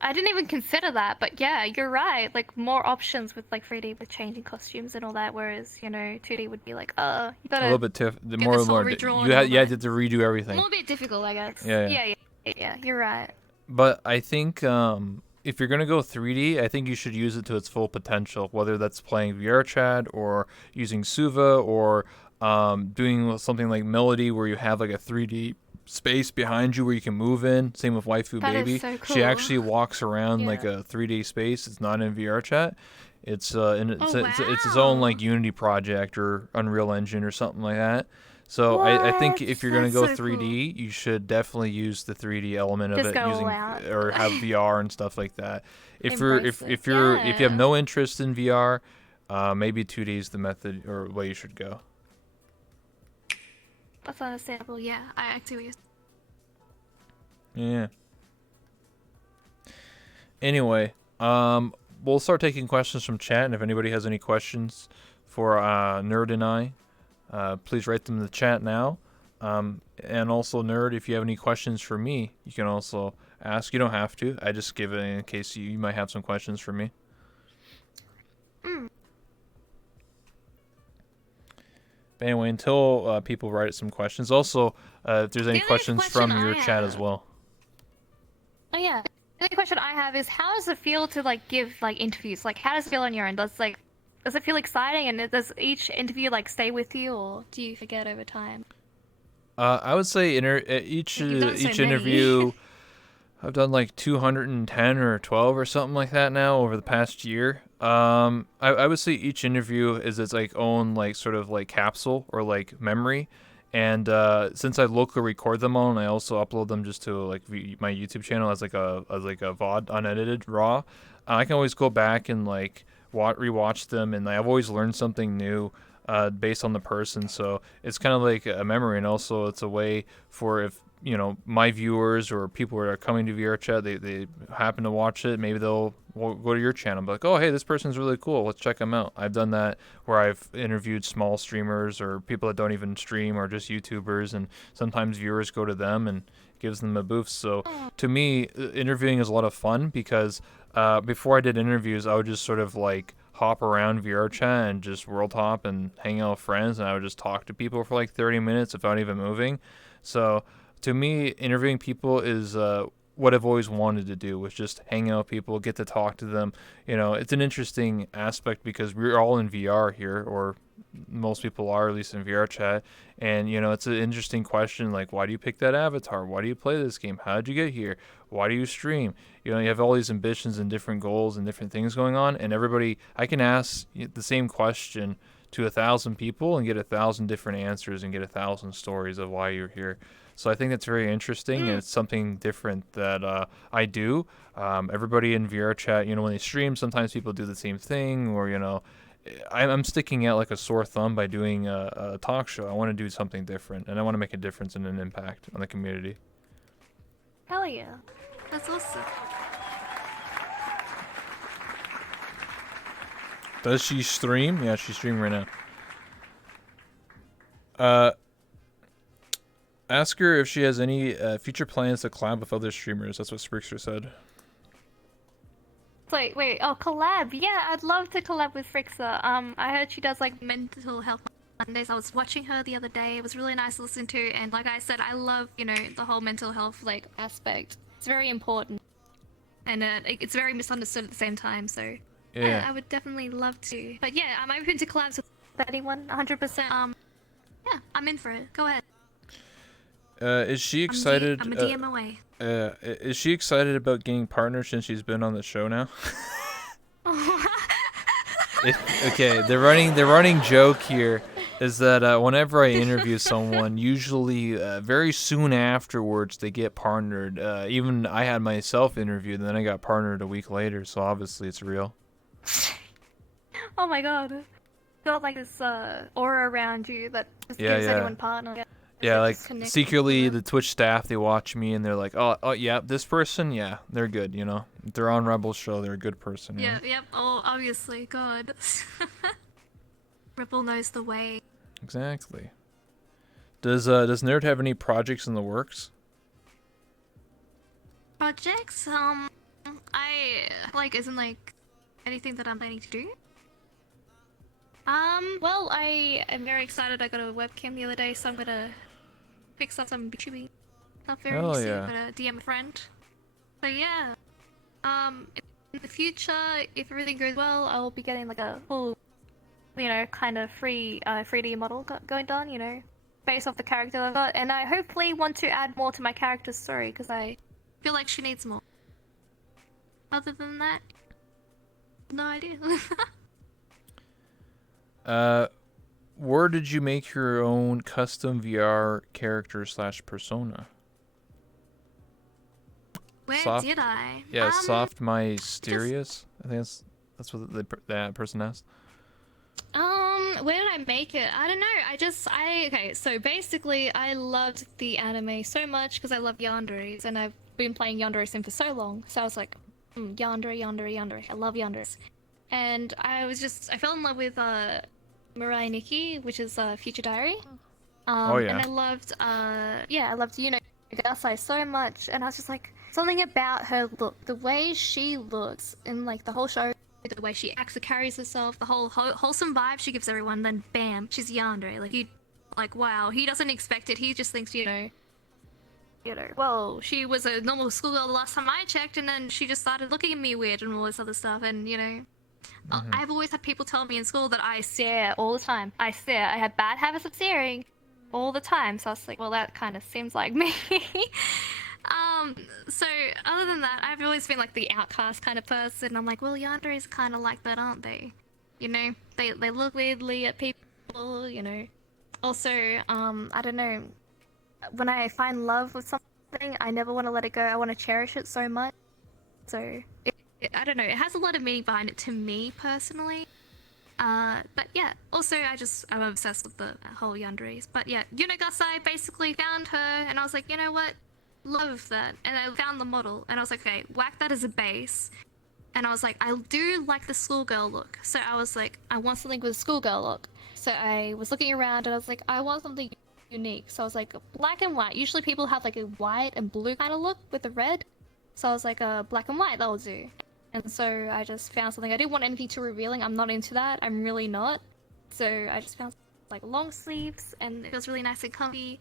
I didn't even consider that, but yeah, you're right. Like more options with like 3D with changing costumes and all that, whereas 2D would be like, you A gotta little bit more this all more. redrawn You and all had that. to redo everything. more bit difficult, I guess. Yeah. Yeah. You're right. But I think if you're gonna go 3D, I think you should use it to its full potential. Whether that's playing VR chat or using Suva or doing something like Melody, where you have like a 3D space behind you where you can move in. Same with Waifu That is Baby. so She cool. actually walks around like Yeah. a 3D space. It's not in VR chat. It's it's its own wow. like Unity project or Unreal Engine or something like that. So I think What? if you're gonna That's go so 3D, you should definitely use the 3D element of Just it, go all using out. or have VR and stuff like that. If Embrace it. if you have Yeah. no interest in VR, maybe 2D is the method or way you should go. That's understandable. Yeah, I actually. Yeah. Anyway, we'll start taking questions from chat, and if anybody has any questions for Nerd and I, please write them in the chat now. And also, Nerd, if you have any questions for me, you can also ask. You don't have to. I just give it in case you might have some questions for me. But anyway, until people write some questions. Also, if there's any The only questions from question your I chat as have- well. Oh yeah. The only question I have is, how does it feel to like give like interviews? Like, how does it feel on your end? Does it feel exciting? And does each interview like stay with you, or do you forget over time? I would say each You've done so each many. interview, I've done like 210 or 12 or something like that now over the past year. I would say each interview is its like own like sort of like capsule or like memory. And since I locally record them all, and I also upload them just to like my YouTube channel as like a VOD unedited raw, I can always go back and like rewatch them, and I've always learned something new based on the person. So it's kind of like a memory, and also it's a way for if my viewers or people who are coming to VR chat, they happen to watch it, maybe they'll go to your channel and be like, oh, hey, this person's really cool, let's check them out. I've done that where I've interviewed small streamers or people that don't even stream or just YouTubers, and sometimes viewers go to them and it gives them a boost. So to me, interviewing is a lot of fun because before I did interviews, I would just sort of like hop around VR chat and just world hop and hang out with friends, and I would just talk to people for like 30 minutes without even moving. So to me, interviewing people is what I've always wanted to do, was just hang out with people, get to talk to them. It's an interesting aspect because we're all in VR here, or most people are, at least in VR chat. And, it's an interesting question, like, why do you pick that avatar? Why do you play this game? How did you get here? Why do you stream? You have all these ambitions and different goals and different things going on. And everybody, I can ask the same question to 1,000 people and get 1,000 different answers and get 1,000 stories of why you're here. So I think that's very interesting, and it's something different that I do. Everybody in VR chat, when they stream, sometimes people do the same thing, or I'm sticking out like a sore thumb by doing a talk show. I want to do something different, and I want to make a difference and an impact on the community. Hell yeah, that's awesome. Does she stream? Yeah, she's streaming right now. Ask her if she has any future plans to collab with other streamers. That's what Sprickster said. Wait, collab. Yeah, I'd love to collab with Frixa. I heard she does like mental health Mondays. I was watching her the other day. It was really nice to listen to, and like I said, I love the whole mental health like aspect. It's very important, and it's very misunderstood at the same time. So yeah, I would definitely love to. But yeah, I'm open to collabs with anyone, 100%. Yeah, I'm in for it. Go ahead. Is she excited? I'm a DM away. Is she excited about getting partners since she's been on the show now? Okay, the running joke here is that whenever I interview someone, usually very soon afterwards they get partnered. Even I had myself interviewed, and then I got partnered a week later. So obviously it's real. Oh my god. got like this aura around you that just Yeah, gives yeah. anyone partner. Yeah, It like just connects secretly with the Twitch staff, they watch me and they're like, oh yeah, this person, yeah, they're good, you know. If they're on Rebel show, they're a good person. yeah, Yeah, yep. Oh, obviously, God. Ripple knows the way. exactly. Does Nerd have any projects in the works? Projects? I like isn't like anything that I'm planning to do. Well, I am very excited. I got a webcam the other day, so I'm gonna fix up some YouTubing stuff very Hell soon. yeah. I'm gonna DM a friend. So yeah. In the future, if everything goes well, I'll be getting like a full, you know, kind of free 3D model going down, you know, based off the character I've got, and I hopefully want to add more to my character's story because I feel like she needs more. Other than that, no idea. Where did you make your own custom VR character / persona? Where Soft- did I? Yeah, Soft Mysterious. I think that's what that person asked. Where did I make it? I don't know. Okay, so basically, I loved the anime so much because I love yanderes, and I've been playing yandere sim for so long. So I was like, yandere. I love yanderes. And I fell in love with Mirai Nikki, which is Future Diary. Oh, yeah. And I loved Gasai so much, and I was just like, something about her look, the way she looks in like the whole show, the way she acts or carries herself, the whole wholesome vibe she gives everyone. Then bam, she's yandere. Like wow, he doesn't expect it. He just thinks, well, she was a normal schoolgirl the last time I checked, and then she just started looking at me weird and all this other stuff, and I've always had people tell me in school that I stare all the time. I stare. I have bad habits of staring all the time. So I was like, well, that kind of seems like me. So other than that, I've always been like the outcast kind of person. I'm like, well, yanderes kind of like that, aren't they? You know, they look weirdly at people, you know. Also, I don't know. When I find love with something, I never want to let it go. I want to cherish it so much. So I don't know. It has a lot of meaning behind it to me personally. But yeah. Also, I'm obsessed with the whole yanderes. But yeah, Yunagasai basically found her, and I was like, you know what? Love that. And I found the model, and I was like, okay, whack that as a base. And I was like, I do like the schoolgirl look. So I was like, I want something with a schoolgirl look. So I was looking around, and I was like, I want something unique. So I was like, black and white. Usually people have like a white and blue kind of look with the red. So I was like, black and white, that'll do. And so I just found something. I didn't want anything too revealing. I'm not into that. I'm really not. So I just found like long sleeves, and it was really nice and comfy.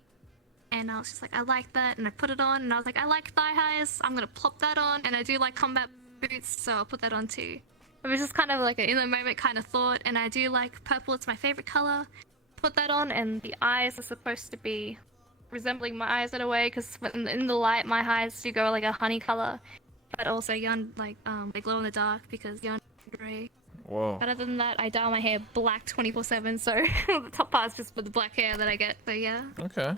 And I was just like, I like that, and I put it on, and I was like, I like thigh highs, I'm gonna plop that on, and I do like combat boots, so I'll put that on too. It was just kind of like an in the moment kind of thought, and I do like purple, it's my favorite color. Put that on, and the eyes are supposed to be resembling my eyes in a way, because in the light, my eyes do go like a honey color, but also they glow in the dark because yandere. Whoa. But other than that, I dye my hair black 24/7, so the top part's just for the black hair that I get. So yeah. Okay.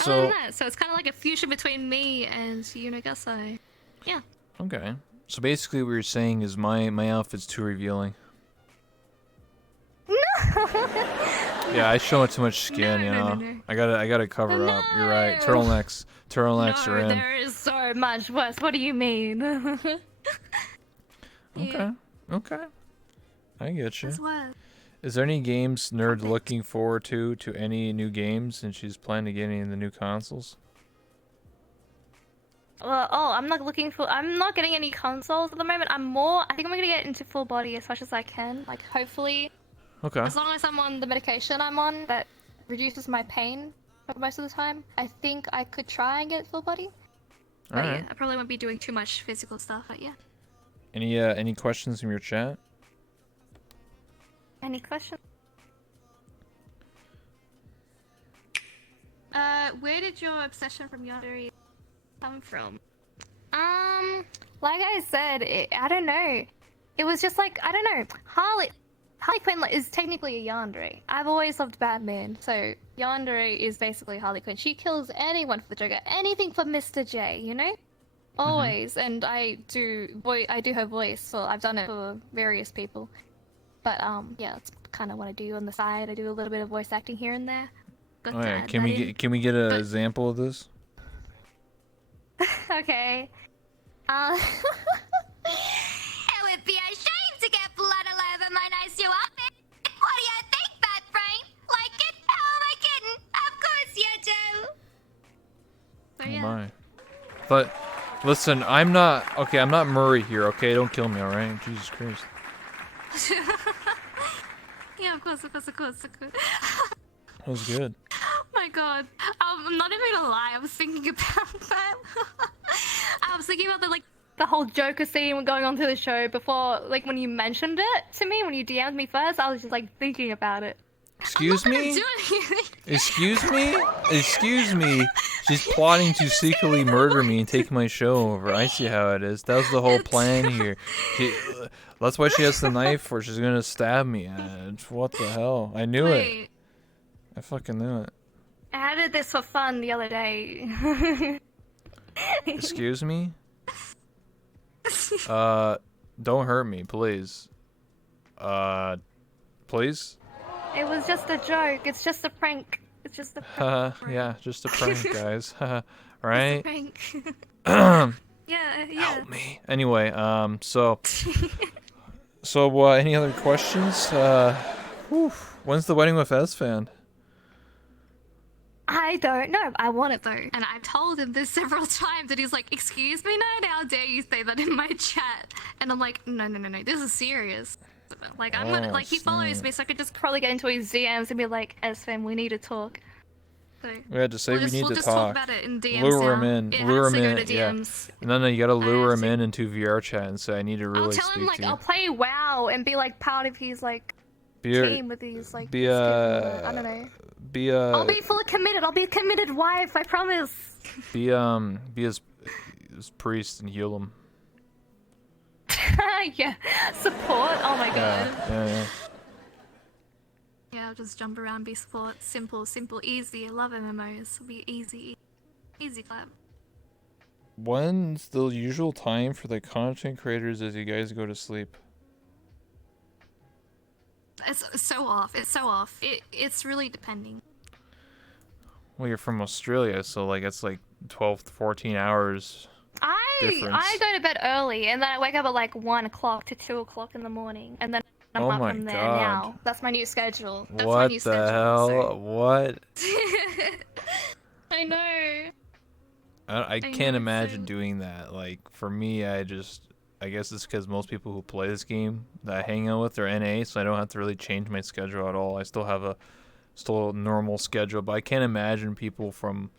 Other than that, so it's kind of like a fusion between me and Yunagasai. Yeah. Okay. So basically, what you're saying is my outfit's too revealing. No. Yeah, I show too much skin, you know. No. I gotta cover up. You're right. No. Turtlenecks No, are in. there is so much worse. What do you mean? Okay. Okay. I get you. That's what. Is there any games Nerd Okay. looking forward to any new games, and she's planning to get any of the new consoles? Well, I'm not getting any consoles at the moment. I think I'm gonna get into full body as much as I can. Like, hopefully, Okay. as long as I'm on the medication I'm on that reduces my pain for most of the time, I think I could try and get full body. But Alright. yeah, I probably won't be doing too much physical stuff, but yeah. Any questions from your chat? Any questions? Where did your obsession from yandere come from? Like I said, I don't know. It was just like, I don't know. Harley Quinn is technically a yandere. I've always loved Batman, so yandere is basically Harley Quinn. She kills anyone for the Joker, anything for Mr. J, you know? Always. And I do her voice, so I've done it for various people. But yeah, that's kind of want to do on the side. I do a little bit of voice acting here and there. Got All to right, add can that we in. can we get an But- example of this? Okay. It would be a shame to get blood all over my nice new outfit. What do you think, Fat Brain? Like it? How am I kidding? Of course you do. So, Oh yeah. my. But listen, I'm not Murray here, okay? Don't kill me, all right? Jesus Christ. Yeah, of course. That was good. Oh my god. I'm not even gonna lie, I was thinking about that. I was thinking about the whole Joker scene going on through the show before, like, when you mentioned it to me, when you DM'd me first, I was just, like, thinking about it. Excuse I'm not me? gonna do anything. Excuse me? Excuse me? She's plotting to secretly murder me and take my show over. I see how it is. That was the whole plan here. That's why she has the knife, or she's gonna stab me. What the hell? I knew it. Wait, I fucking knew it. I did this for fun the other day. Excuse me? Don't hurt me, please. Please? It was just a joke. It's just a prank. It's just a prank. Yeah, just a prank, guys. It's a Right? prank. Help yeah. me. Anyway, so any other questions? When's the wedding with Esfand? I don't know. I want it though. And I've told him this several times and he's like, excuse me, Nerd, how dare you say that in my chat? And I'm like, no, this is serious. Like, I'm gonna, like, he follows snap. me, so I could just probably get into his DMs and be like, Esfam, we need to talk. So, We had to say we need we'll to just talk. about it in DMs Lure him now. in. It Lure has him to in. go to Yeah. DMs. No, you gotta lure have him to. in into VR chat and say, I need to really I'll tell speak him, like, to you. I'll play WoW and be, like, part of his, like, Be a, team with his, like, be schedule. I don't know. be a, I'll be fully committed. I'll be a committed wife, I promise. be his priest and heal him. Yeah. Support? Oh my god. Yeah. Yeah, I'll just jump around, be support. Simple, easy. I love MMOs. It'll be easy. Easy clap. When's the usual time for the content creators as you guys go to sleep? It's so off. It's really depending. Well, you're from Australia, so like it's like 12 to 14 hours. Difference. I go to bed early and then I wake up at like 1 o'clock to 2 o'clock in the morning and then I'm Oh up my from there God. now. That's my new schedule. That's my What new the schedule, hell? so- What? I know. I know, can't it's imagine so- doing that. Like for me, I guess it's because most people who play this game that I hang out with are NA, so I don't have to really change my schedule at all. I still have a normal schedule, but I can't imagine people from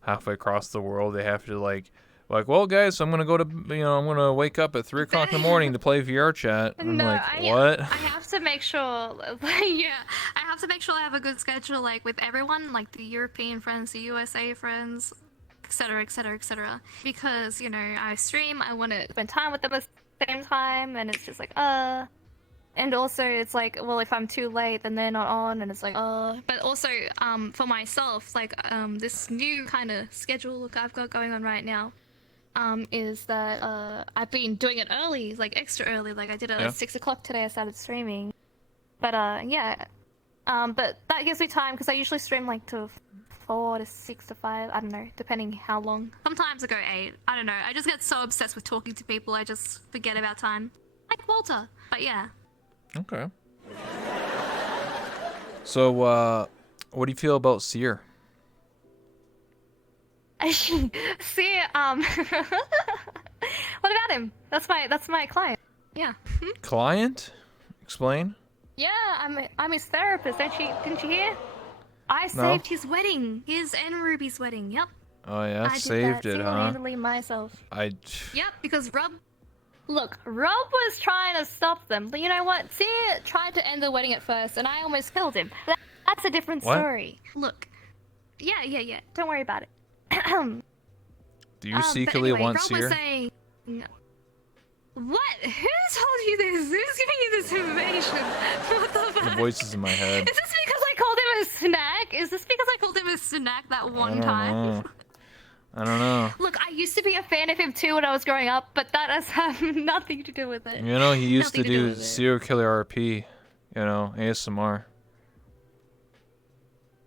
halfway across the world. They have to like, well, guys, I'm gonna go to I'm gonna wake up at 3 o'clock in the morning to play VR chat. I'm No, like, I what? I have to make sure, yeah, I have to make sure I have a good schedule, like with everyone, like the European friends, the USA friends, etc., etc., etc. Because I stream, I want to spend time with them at the same time, and it's just like, and also it's like, well, if I'm too late, then they're not on, and it's like, But also, for myself, like, this new kind of schedule look I've got going on right now. Is that I've been doing it early, like extra early. Like I did it Yeah. at 6 o'clock today. I started streaming, but yeah, but that gives me time because I usually stream like to 4 to 6 to 5. I don't know, depending how long. Sometimes I go 8. I don't know. I just get so obsessed with talking to people, I just forget about time. Like Walter. But yeah. Okay. So, what do you feel about Seer? See, what about him? That's my client. Yeah. Client? Explain. Yeah, I'm his therapist. Didn't you hear? I saved his wedding. His and Ruby's wedding. Yep. Oh yeah, I saved did that it, huh? single-handedly myself. I. Yep, because Rob was trying to stop them. But you know what? Sia tried to end the wedding at first, and I almost killed him. That's a different What? story. Look. Yeah. Don't worry about it. Do you secretly but anyway, want Rob Seer? was saying. What? Who told you this? Who's giving you this information? What the The fuck? voice is in my head. Is this because I called him a snack? Is this because I called him a snack that I one don't time? know. I don't know. Look, I used to be a fan of him too when I was growing up, but that has had nothing to do with it. You know, he used Nothing to to do do with it. serial killer RP you know, ASMR.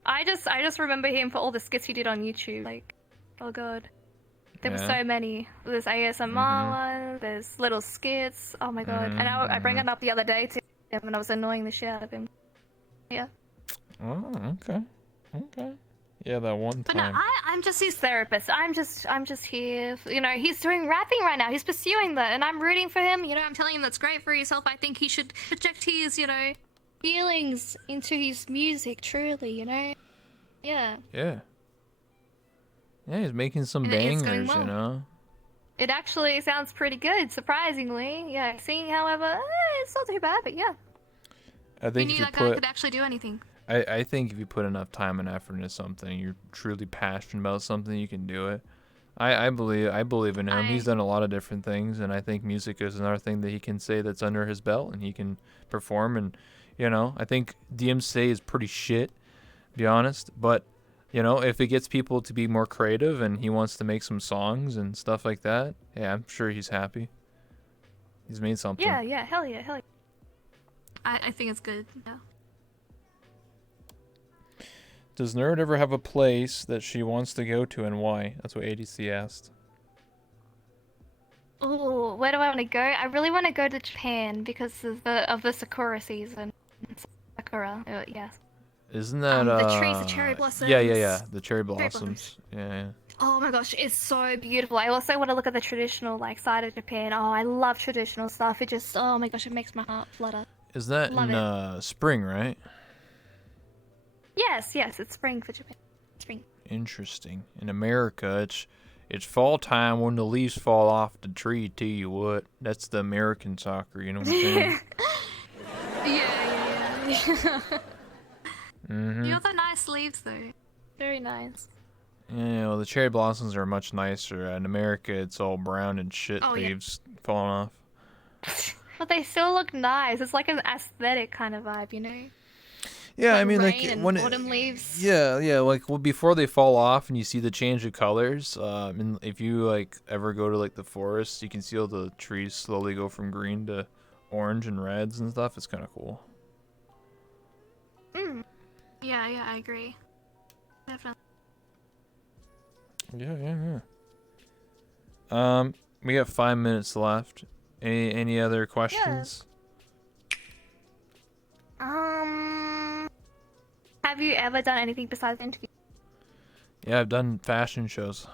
I just remember him for all the skits he did on YouTube. Like, oh god, there were Yeah. so many. There's ASMR one, there's little skits. Oh my god, and I bring it up the other day to him, and I was annoying the shit out of him. Yeah. Oh, okay. Okay. Yeah, that one But no, time. I'm just his therapist. I'm just here. You know, he's doing rapping right now. He's pursuing that, and I'm rooting for him. You know, I'm telling him that's great for himself. I think he should project his, you know, feelings into his music. Truly, you know. Yeah. Yeah. Yeah, he's making some And it's going bangers, you well. know. It actually sounds pretty good, surprisingly. Yeah. Singing, however, it's not too bad, but yeah. I Who think knew if you that guy put could actually do anything? I think if you put enough time and effort into something, you're truly passionate about something, you can do it. I believe in him. He's done a lot of different things, and I think music is another thing that he can say that's under his belt, and he can perform. And you know, I think DMC is pretty shit, to be honest. But you know, if it gets people to be more creative, and he wants to make some songs and stuff like that, yeah, I'm sure he's happy. He's made something. Yeah. Hell yeah. I think it's good. Yeah. Does Nerd ever have a place that she wants to go to, and why? That's what ADC asked. Oh, where do I want to go? I really want to go to Japan because of the Sakura season. Sakura, yes. Isn't that the trees, the cherry Yeah. The cherry blossoms. blossoms. Yeah. Oh my gosh, it's so beautiful. I also want to look at the traditional like side of Japan. Oh, I love traditional stuff. It just, oh my gosh, it makes my heart flutter. Is that Love in spring, right? Yes, it's spring for Japan. Spring. Interesting. In America, it's fall time when the leaves fall off the tree. Tell you what, that's the American soccer. You know what I'm saying? Yeah. Mm-hmm. You have the nice leaves though. Very nice. Yeah, well, the cherry blossoms are much nicer. In America, it's all brown and shit Oh, yeah. leaves falling off. But they still look nice. It's like an aesthetic kind of vibe, you know? Yeah, I mean, rain like and when autumn leaves. Yeah, like before they fall off and you see the change of colors. And if you like ever go to like the forest, you can see all the trees slowly go from green to orange and reds and stuff. It's kind of cool. Yeah, I agree. Definitely. Yeah. We got 5 minutes left. Any other questions? Have you ever done anything besides interview? Yeah, I've done fashion shows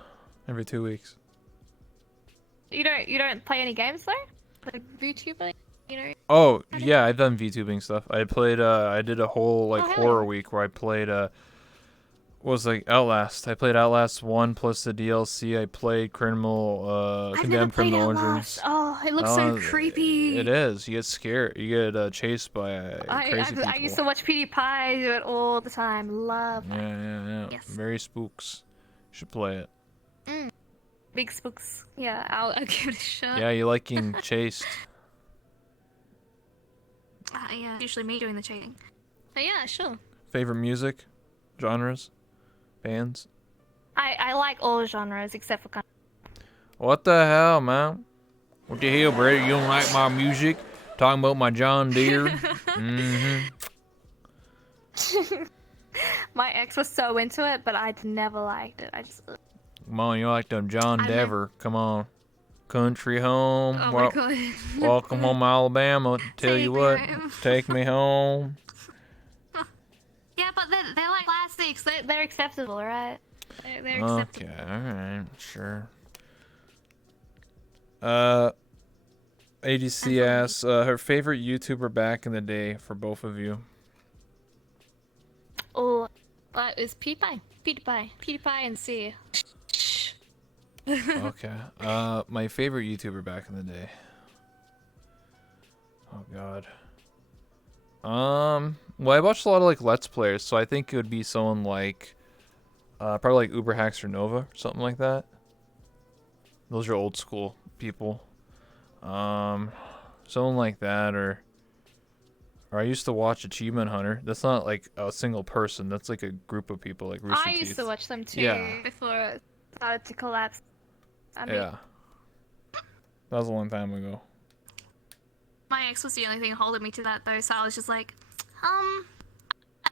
every 2 weeks. You don't play any games though? Like VTuber, you know? Oh, yeah, I've done VTubing stuff. I did a whole like hell horror yeah. week where I played Outlast. I played Outlast 1 plus the DLC. I played Condemned Criminal Injuries. Oh, it looks so creepy. It is. You get scared. You get chased by crazy people. I used to watch PewDiePie do it all the time. Love that. Yeah. Yes. Very spooks. You should play it. Big spooks. Yeah, I'll give it a shot. Yeah, you like getting chased. Yeah, usually me doing the chasing. But yeah, sure. Favorite music? Genres? Bands? I like all genres except for country. What the hell, man? What the hell, brother? You don't like my music? Talking about my John Deere? Mm-hmm. My ex was so into it, but I never liked it. I just. Come on, you like them John I Dever. Come on. Country home. Oh my god. Welcome home, Alabama. Tell you what, take me home. Yeah, but they're like classics. They're acceptable, right? They're acceptable. Okay, alright, sure. ADC asks, her favorite YouTuber back in the day for both of you. Oh, that is PewDiePie. PewDiePie and C. Okay. My favorite YouTuber back in the day. Oh god. Well, I watched a lot of like Let's Players, so I think it would be someone like probably like Uberhacks or Nova or something like that. Those are old school people. Someone like that, or I used to watch Achievement Hunter. That's not like a single person. That's like a group of people, like Rooster Teeth. I used to watch them too before it started to collapse. Yeah. That was a long time ago. My ex was the only thing holding me to that though, so I was just like,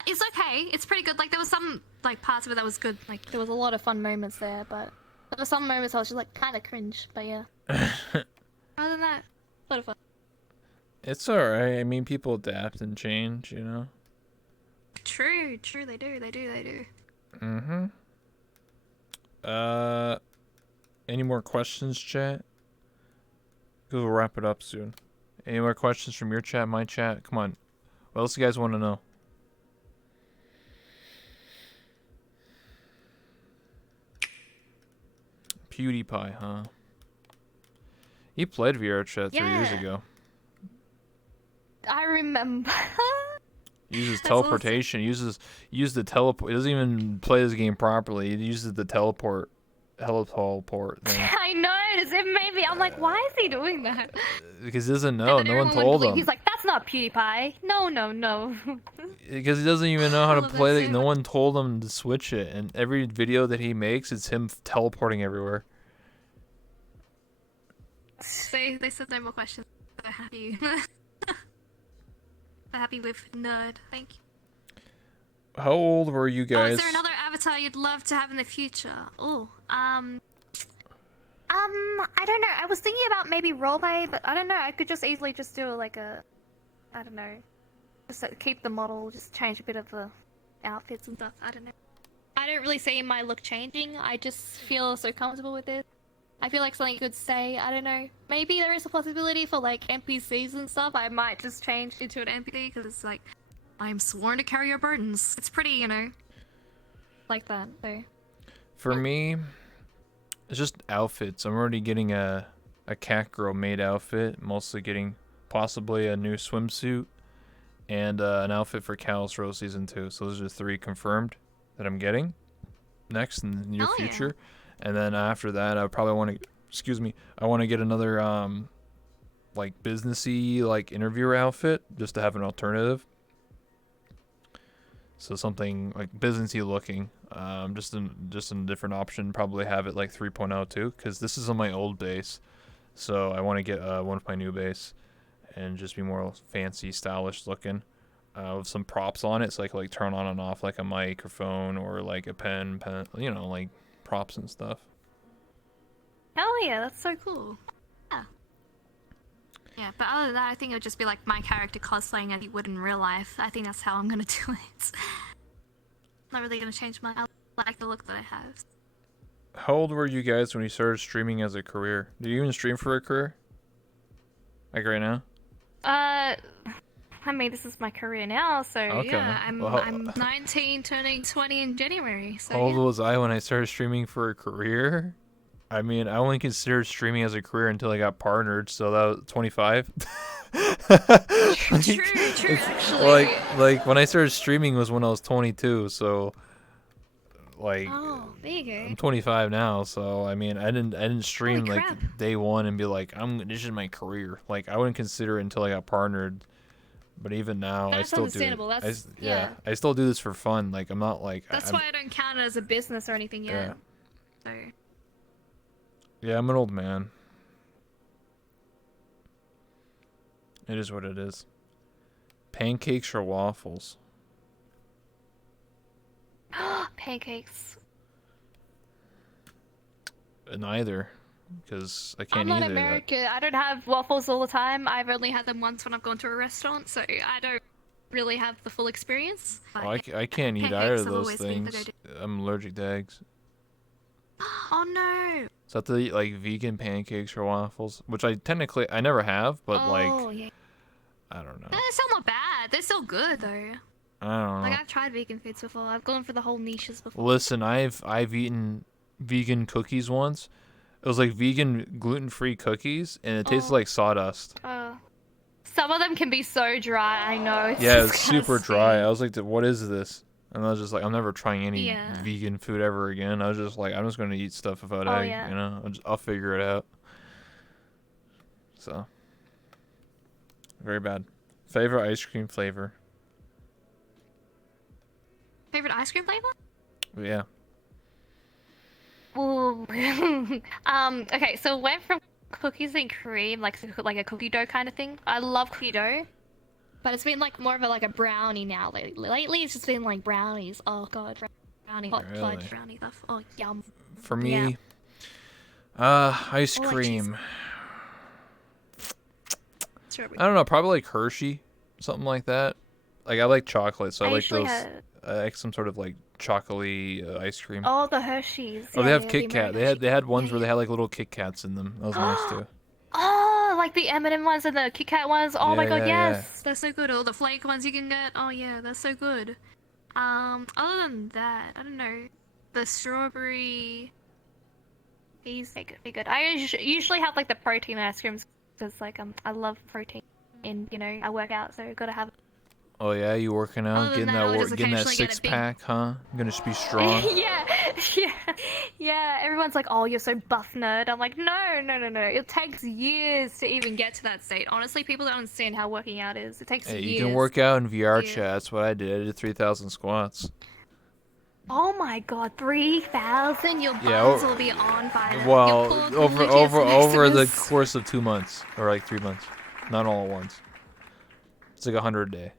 It's okay. It's pretty good. Like there was some like parts of it that was good. Like there was a lot of fun moments there, but there were some moments I was just like kind of cringe. But yeah. Other than that, a lot of fun. It's alright. I mean, people adapt and change, you know? True. They do. Mm-hmm. Any more questions, chat? Because we'll wrap it up soon. Any more questions from your chat, my chat? Come on. What else do you guys want to know? PewDiePie, huh? He played VR chat 3 years Yeah. ago. I remember. He uses That's teleportation. Uses the teleport. He doesn't even play this game properly. He uses the teleport thing. I noticed it made me. I'm like, why is he doing that? Because he doesn't know. And then No one everyone told believed- him. He's like, that's not PewDiePie. No. Because he doesn't even know how to love that play it. so No much. one told him to switch it. And every video that he makes, it's him teleporting everywhere. They said no more questions. They're happy. They're happy with nerd. Thank you. How old were you Oh, guys? is there another avatar you'd love to have in the future? Oh, I don't know. I was thinking about maybe roleplay, but I don't know. I could just easily just do like a, I don't know, just keep the model, just change a bit of the outfits and stuff. I don't know. I don't really see my look changing. I just feel so comfortable with it. I feel like something you could say. I don't know. Maybe there is a possibility for like NPCs and stuff. I might just change into an NPC because it's like, I am sworn to carry your burdens. It's pretty, you know, like that. So. For me, it's just outfits. I'm already getting a cat girl made outfit. Mostly getting possibly a new swimsuit and an outfit for Cal's Row Season 2. So those are 3 confirmed that I'm getting next in the near Hell yeah. future. And then after that, I probably want to, I want to get another like businessy like interviewer outfit just to have an alternative. So something like businessy looking, just a different option. Probably have it like 3.0 too, because this is on my old base. So I want to get one of my new base, and just be more fancy, stylish looking, with some props on it, so I can like turn on and off like a microphone or like a pen, you know, like props and stuff. Hell yeah, that's so cool. Yeah. Yeah, but other than that, I think it would just be like my character cosplaying as he would in real life. I think that's how I'm gonna do it. Not really gonna change I like the look that I have. How old were you guys when you started streaming as a career? Do you even stream for a career? Like right now? I mean, this is my career now, so Okay. yeah, Well, I'm 19, turning 20 in January. So How old yeah. was I when I started streaming for a career? I mean, I only considered streaming as a career until I got partnered, so that was 25. True, actually. Like when I started streaming was when I was 22, so like Oh, there you I'm go. 25 now, so I mean, I didn't stream Holy like crap. day one and be like, this is my career. Like I wouldn't consider it until I got partnered. But even now, I That's still do it. understandable. That's yeah. I still do this for fun. Like I'm not like That's I'm, why I don't count it as a business or anything yet. So yeah, I'm an old man. It is what it is. Pancakes or waffles? pancakes. Neither, because I I'm can't not either. American. I don't have waffles all the time. I've only had them once when I've gone to a restaurant, so I don't really have the full experience. Oh, I can't eat either pancakes of have those always been the things. go-to. I'm allergic to eggs. Oh no! So I have to eat like vegan pancakes or waffles, which I never have, but oh like yeah. I don't know. They're still not bad. They're still good though. I don't know. Like I've tried vegan foods before. I've gone for the whole niches before. Listen, I've eaten vegan cookies once. It was like vegan gluten-free cookies, and it tasted Oh. like sawdust. Some of them can be so dry. I know. It's Yeah, it's disgusting. super dry. I was like, what is this? And I was just like, I'm never trying any Yeah. vegan food ever again. I was just like, I'm just gonna eat stuff without Oh, egg. yeah. You know, I'll figure it out. So, very bad. Favorite ice cream flavor? Favorite ice cream flavor? Yeah. Ooh. Okay, so it went from cookies and cream, like a cookie dough kind of thing. I love cookie dough. But it's been like more of a like a brownie now. Lately, it's just been like brownies. Oh god, brownie, hot Really? fudge brownie stuff. Oh yum. For Yeah. me, ice I like cream. Strawberry. I don't know, probably like Hershey, something like that. Like I like chocolate, so I like usually those. had I like some sort of like chocolatey ice cream. oh the Hershey's. Oh, Yeah, they have the Kit Kat. American They had ones yeah, where they yeah. had like little Kit Kats in them. That was nice too. Oh, like the M&M ones and the Kit Kat ones. Oh my Yeah, god, yeah, yeah. yes. They're so good. All the flake ones you can get. Oh yeah, they're so good. Other than that, I don't know. The strawberry. These be good. I usually have like the protein ice creams because like I love protein and you know I work out so gotta have. Oh yeah, you working out, Other than getting that, I would that just getting that occasionally get a six big- pack, huh? I'm gonna be strong. yeah, yeah, yeah. Everyone's like, "Oh, you're so buff, nerd." I'm like, "No, no, no, no. It takes years to even get to that state. Honestly, people don't understand how working out is. It takes Hey, years." you can work out in VR Yeah. chat. That's what I did. I did 3,000 squats. Oh my god, 3,000! Your Yeah, buns will be on fire. Your Well, poor over gluteus over the maximus. course of 2 months or like 3 months, not all at once. It's like 100 a day.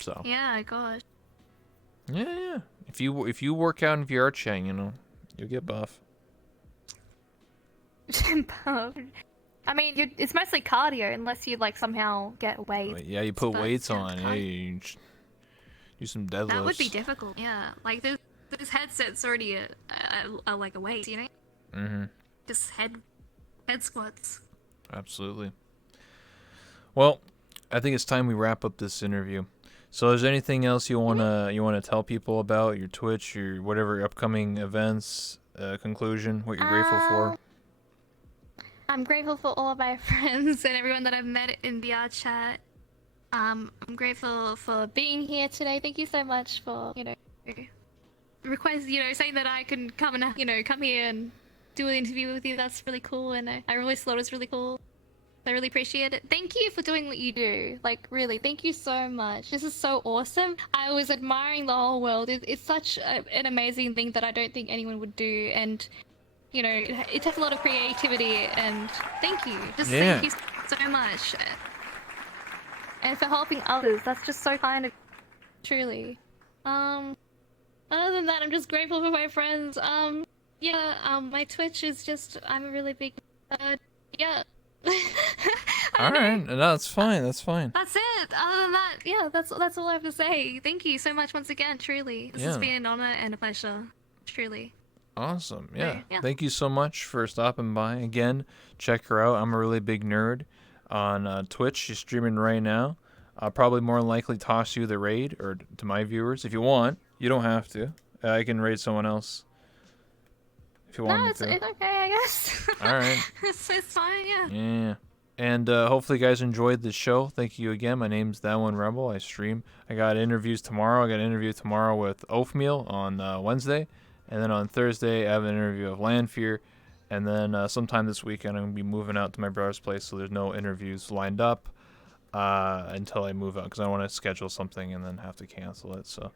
So Yeah, gosh. yeah. If you work out in VR chat, you know, you'll get buff. Buff. I mean, it's mostly cardio unless you like somehow get weight. But yeah, you put But, weights yeah, on. Yeah, you do some deadlifts. That would be difficult. Yeah, like this headset's already a like a weight, you know? Mhm. Just head squats. Absolutely. Well, I think it's time we wrap up this interview. So, is there anything else you wanna tell people about your Twitch, your whatever upcoming events, conclusion, what you're grateful for? I'm grateful for all of my friends and everyone that I've met in VR chat. I'm grateful for being here today. Thank you so much for saying that I can come and come here and do an interview with you. That's really cool, and I really thought it was really cool. I really appreciate it. Thank you for doing what you do. Like, really, thank you so much. This is so awesome. I was admiring the whole world. It's such an amazing thing that I don't think anyone would do. And, you know, it takes a lot of creativity. And thank you. Yeah. Thank you so much. And for helping others. That's just so kind of truly. Other than that, I'm just grateful for my friends. My Twitch is just, I'm a really big yeah. All right, no, that's fine. That's fine. That's it. Other than that, yeah, that's all I have to say. Thank you so much once again, truly. This has Yeah. been an honor and a pleasure, truly. Awesome. Yeah. Yeah. Thank you so much for stopping by. Again, check her out. I'm a really big nerd on Twitch. She's streaming right now. I'll probably more than likely toss you the raid or to my viewers if you want. You don't have to. I can raid someone else if you want No, me it's to. okay, I guess. All right. it's fine, yeah. Yeah. And hopefully you guys enjoyed the show. Thank you again. My name's That One Rebel. I stream. I got interviews tomorrow. I got an interview tomorrow with Oafmeal on Wednesday. And then on Thursday, I have an interview of Landfear. And then sometime this weekend, I'm going to be moving out to my brother's place, so there's no interviews lined up until I move out, because I don't want to schedule something and then have to cancel it. So,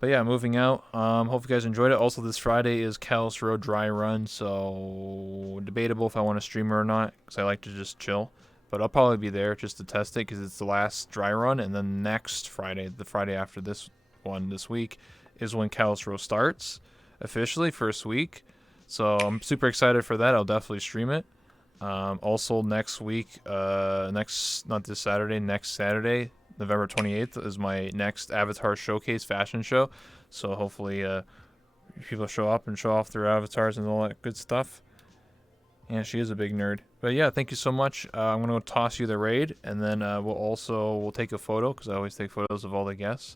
but yeah, moving out. Hope you guys enjoyed it. Also, this Friday is Cal's Road Dry Run, so debatable if I want to stream or not, because I like to just chill. But I'll probably be there just to test it, because it's the last dry run, and then next Friday, the Friday after this one this week, is when Cal's Road starts officially, first week. So I'm super excited for that. I'll definitely stream it. Also next week, not this Saturday, next Saturday, November 28th, is my next Avatar Showcase fashion show. So hopefully people show up and show off their avatars and all that good stuff. Yeah, she is a big nerd. But yeah, thank you so much. I'm going to toss you the raid, and then we'll take a photo, because I always take photos of all the guests.